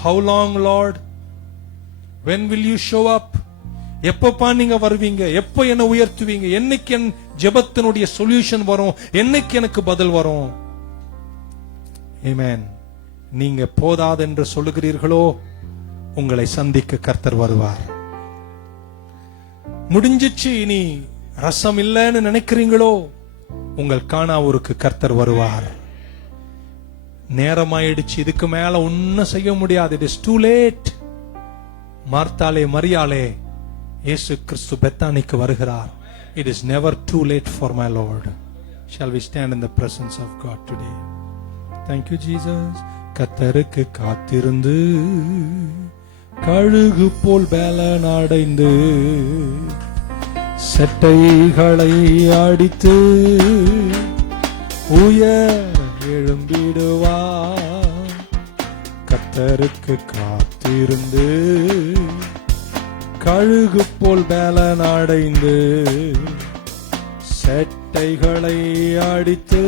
How long, Lord? When will you show up? எப்பப்பா நீங்க வருவீங்க, எப்ப என்ன உயர்த்துவீங்க, என்னைக்கு என் ஜெபத்தினுடைய சொல்யூஷன் வரும், என்னைக்கு எனக்கு பதில் வரும். ஆமென். நீங்க போதாது என்று சொல்லுகிறீர்களோ, உங்களை சந்திக்க கர்த்தர் வருவார். முடிஞ்சிச்சு, இனி ரசம் இல்லைன்னு நினைக்கிறீங்களோ, உங்கள் காணாவூருக்கு கர்த்தர் வருவார். நேரமாயிடுச்சு, இதுக்கு மேல ஒன்னும் செய்ய முடியாது. It is too late. மார்த்தாலே, மரியாளே, இயேசு கிறிஸ்து பெத்தானிக்கு வருகிறார். It is never too late for my Lord. Shall we stand in the presence of God today? Thank you, Jesus. கர்த்தருக்கு காத்திருந்து கழுகு போல் பலன் அடைந்து செட்டைகளை அடித்து உயர் எழும்பிடுவார். கர்த்தருக்கு காத்திருந்து கழுகு போல் பலன் அடைந்து செட்டைகளை அடித்து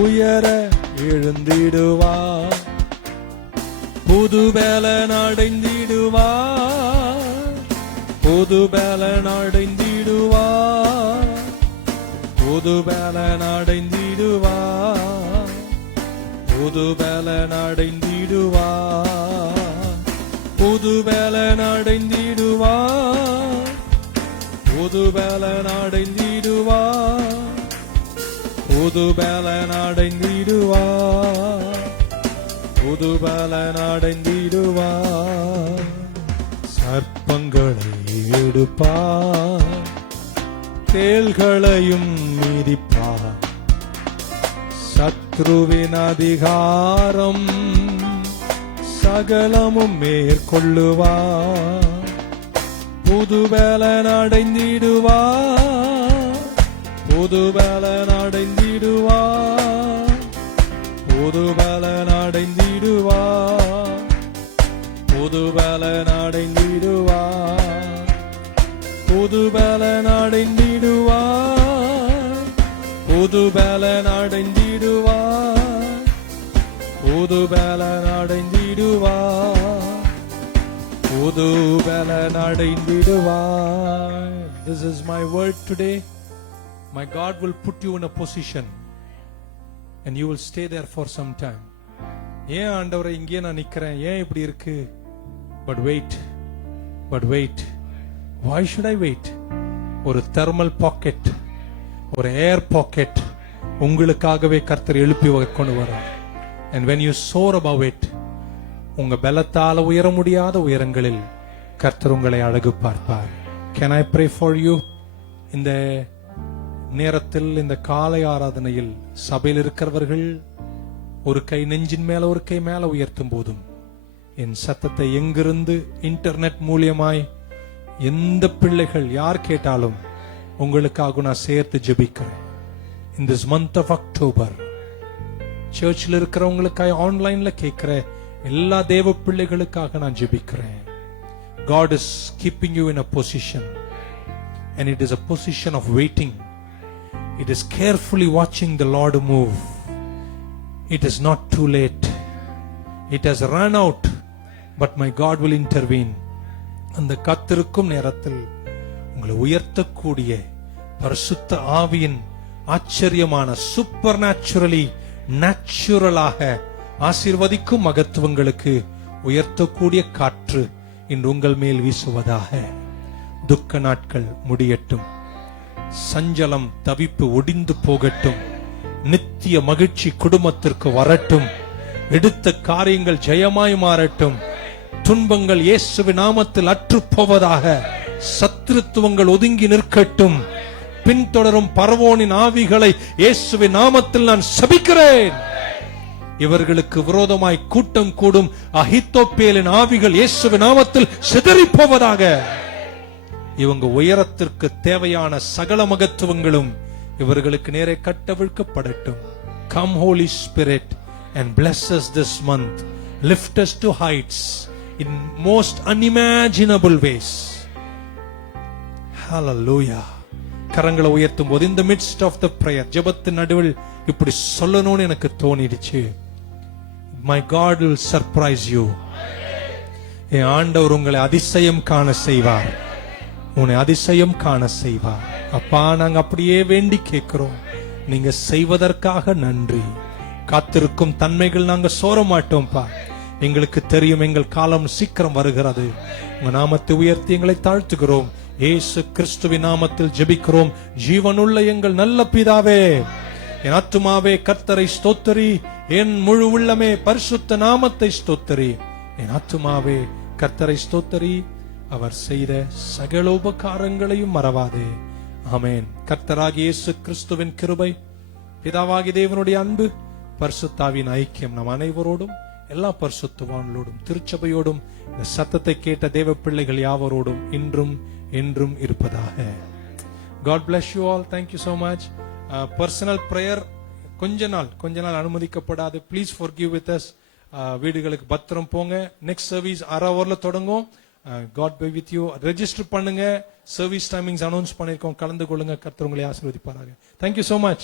உயர எழுந்திடுவார். புது பலன் அடைந்திடுவார், புது பலன் அடைந்திடுவார், புது பலன் அடைந்திடுவார், புது பலன் அடைந்திடுவார், புது பலன் அடைந்திடுவார், புது பலன் அடைந்திடுவார், புது பலன் அடைந்திடுவார், புது பலன் அடைந்திடுவார். சர்ப்பங்களை எடுப்பார், தேள்களையும் மிதிப்பார், சத்ருவின் அதிகாரம் சகலமும் மேற்கொள்ளுவார். புது பலன் அடைந்திடுவார், புது பலன் அடைந்திடுவார், புது பலன் அடைந்திடுவார், புது பலன் அடைந்திடுவார், புது பலன் அடைந்திடுவார், புது பலன் அடைந்திடுவார், புது பலன் அடைந்திடுவார், புது பலன் அடைந்திடுவார். This is my word today. My God will put you in a position and you will stay there for some time. ஏன் ஆண்டவரே இங்கே நான் நிக்கிறேன், ஏன் இப்படி இருக்கு? But wait, but wait. Why should I wait? ஒரு தெர்மல் பாக்கெட், ஒரு ஏர் பாக்கெட் உங்களுக்காகவே கர்த்தர் எழுப்பி கொண்டு வரார். And when you soar above it, உங்க பலத்தால உயர முடியாத உயரங்களில் கர்த்தர் உங்களை அழகு பார்ப்பார். Can I pray for you? இந்த நேரத்தில், இந்த காலை ஆராதனையில் சபையில் இருக்கிறவர்கள் ஒரு கை நெஞ்சின் மேல ஒரு கை மேல உயர்த்தும் போதும் என் சத்தத்தை எங்கிருந்து இன்டர்நெட் மூலியமாய் எந்த பிள்ளைகள் யார் கேட்டாலும் உங்களுக்காக நான் சேர்த்து ஜெபிக்கிறேன். In this month of October, சர்ச்சில் இருக்கிறவங்களுக்காக ஆன்லைன்ல கேட்கிற எல்லா தேவ பிள்ளைகளுக்காக நான் ஜெபிக்கிறேன். God is keeping you in a position, and it is a position of waiting. It is carefully watching the Lord move. It is not too late. It has run out, but my God will intervene. அந்த காத்திருக்கும் நேரத்தில் உங்களை உயர்த்தக்கூடிய பரிசுத்த ஆவியின் ஆச்சரியமான super naturally நேச்சுரலாக ஆசீர்வதிக்கும் மகத்துவங்களுக்கு உயர்த்தக்கூடிய காற்று இன்று உங்கள் மேல் வீசுவதாக. துக்க நாட்கள் முடியட்டும், சஞ்சலம் தவிப்பு ஒடிந்து போகட்டும், நித்திய மகிழ்ச்சி குடும்பத்திற்கு வரட்டும், எடுத்த காரியங்கள் ஜெயமாய் மாறட்டும், துன்பங்கள் இயேசுவின் நாமத்தில் அற்று போவதாக, சத்துருத்துவங்கள் ஒதுங்கி நிற்கட்டும், பின்தொடரும் பரவோனின் ஆவிகளை இயேசுவின் நாமத்தில் நான் சபிக்கிறேன். இவர்களுக்கு விரோதமாய் கூட்டம் கூடும் அகித்தோப்பேலின் ஆவிகள் இயேசுவின் நாமத்தில் சிதறி போவதாக. இவங்க உயரத்திற்கு தேவையான சகல மகத்துவங்களும் இவர்களுக்கு நேரே கட்டவிழ்க்கப்படட்டும். Come Holy Spirit and bless us this month. Lift us to heights in most unimaginable ways. Hallelujah. கரங்களை உயர்த்தும் போது in the midst of the prayer, ஜெபத்தின் நடுவில் இப்படி சொல்லணும்னு எனக்கு தோணிடுச்சு. My God will surprise you. என் ஆண்டவர் உங்களை அதிசயம் காண செய்வார். உன்னை அதிசயம் காண செய்வார். அப்பா, நாங்க அப்படியே வேண்டி கேட்கிறோம். நீங்க செய்வதற்காக நன்றி. காத்திருக்கும் தன்மைகள் நாங்க சோர மாட்டோம்ப்பா. எங்களுக்கு தெரியும் எங்கள் காலம் சீக்கிரம் வருகிறது. உங்க நாமத்தை உயர்த்தி எங்களை தாழ்த்துகிறோம். இயேசு கிறிஸ்துவின் நாமத்தில் ஜெபிக்கிறோம் ஜீவனுள்ள எங்கள் நல்ல பிதாவே. என் ஆத்துமாவே கர்த்தரை ஸ்தோத்திரி, என் முழு உள்ளமே பரிசுத்த நாமத்தை ஸ்தோத்திரி. என் ஆத்துமாவே கர்த்தரை ஸ்தோத்திரி, அவர் செய்த சகல உபகாரங்களையும் மறவாதே. ஆமென். கர்த்தராகிய இயேசு கிறிஸ்துவின் கிருபை, பிதாவாகிய தேவனுடைய அன்பு, பரிசுத்தாவின் ஐக்கியம் நம் அனைவரோடும், எல்லா பரிசுத்தவான்களோடும், திருச்சபையோடும், இந்த சத்தத்தை கேட்ட தேவ பிள்ளைகள் யாவரோடும் இன்றும் என்றும் இருப்பதாக. God bless you all. Thank you so much. Personal prayer கொஞ்ச நாள் அனுமதிக்கப்படாது. Please forgive with us. வீடுகளுக்கு பத்திரம் போங்க. நெக்ஸ்ட் சர்வீஸ் 1/2 hourல தொடங்கும். God be with you. Register பண்ணுங்க. சர்வீஸ் டைமிங்ஸ் அனௌன்ஸ் பண்ணிருக்கோம். கலந்து கொள்ளுங்க. கர்த்தர் உங்களை ஆசீர்வதிப்பாராக. Thank you so much.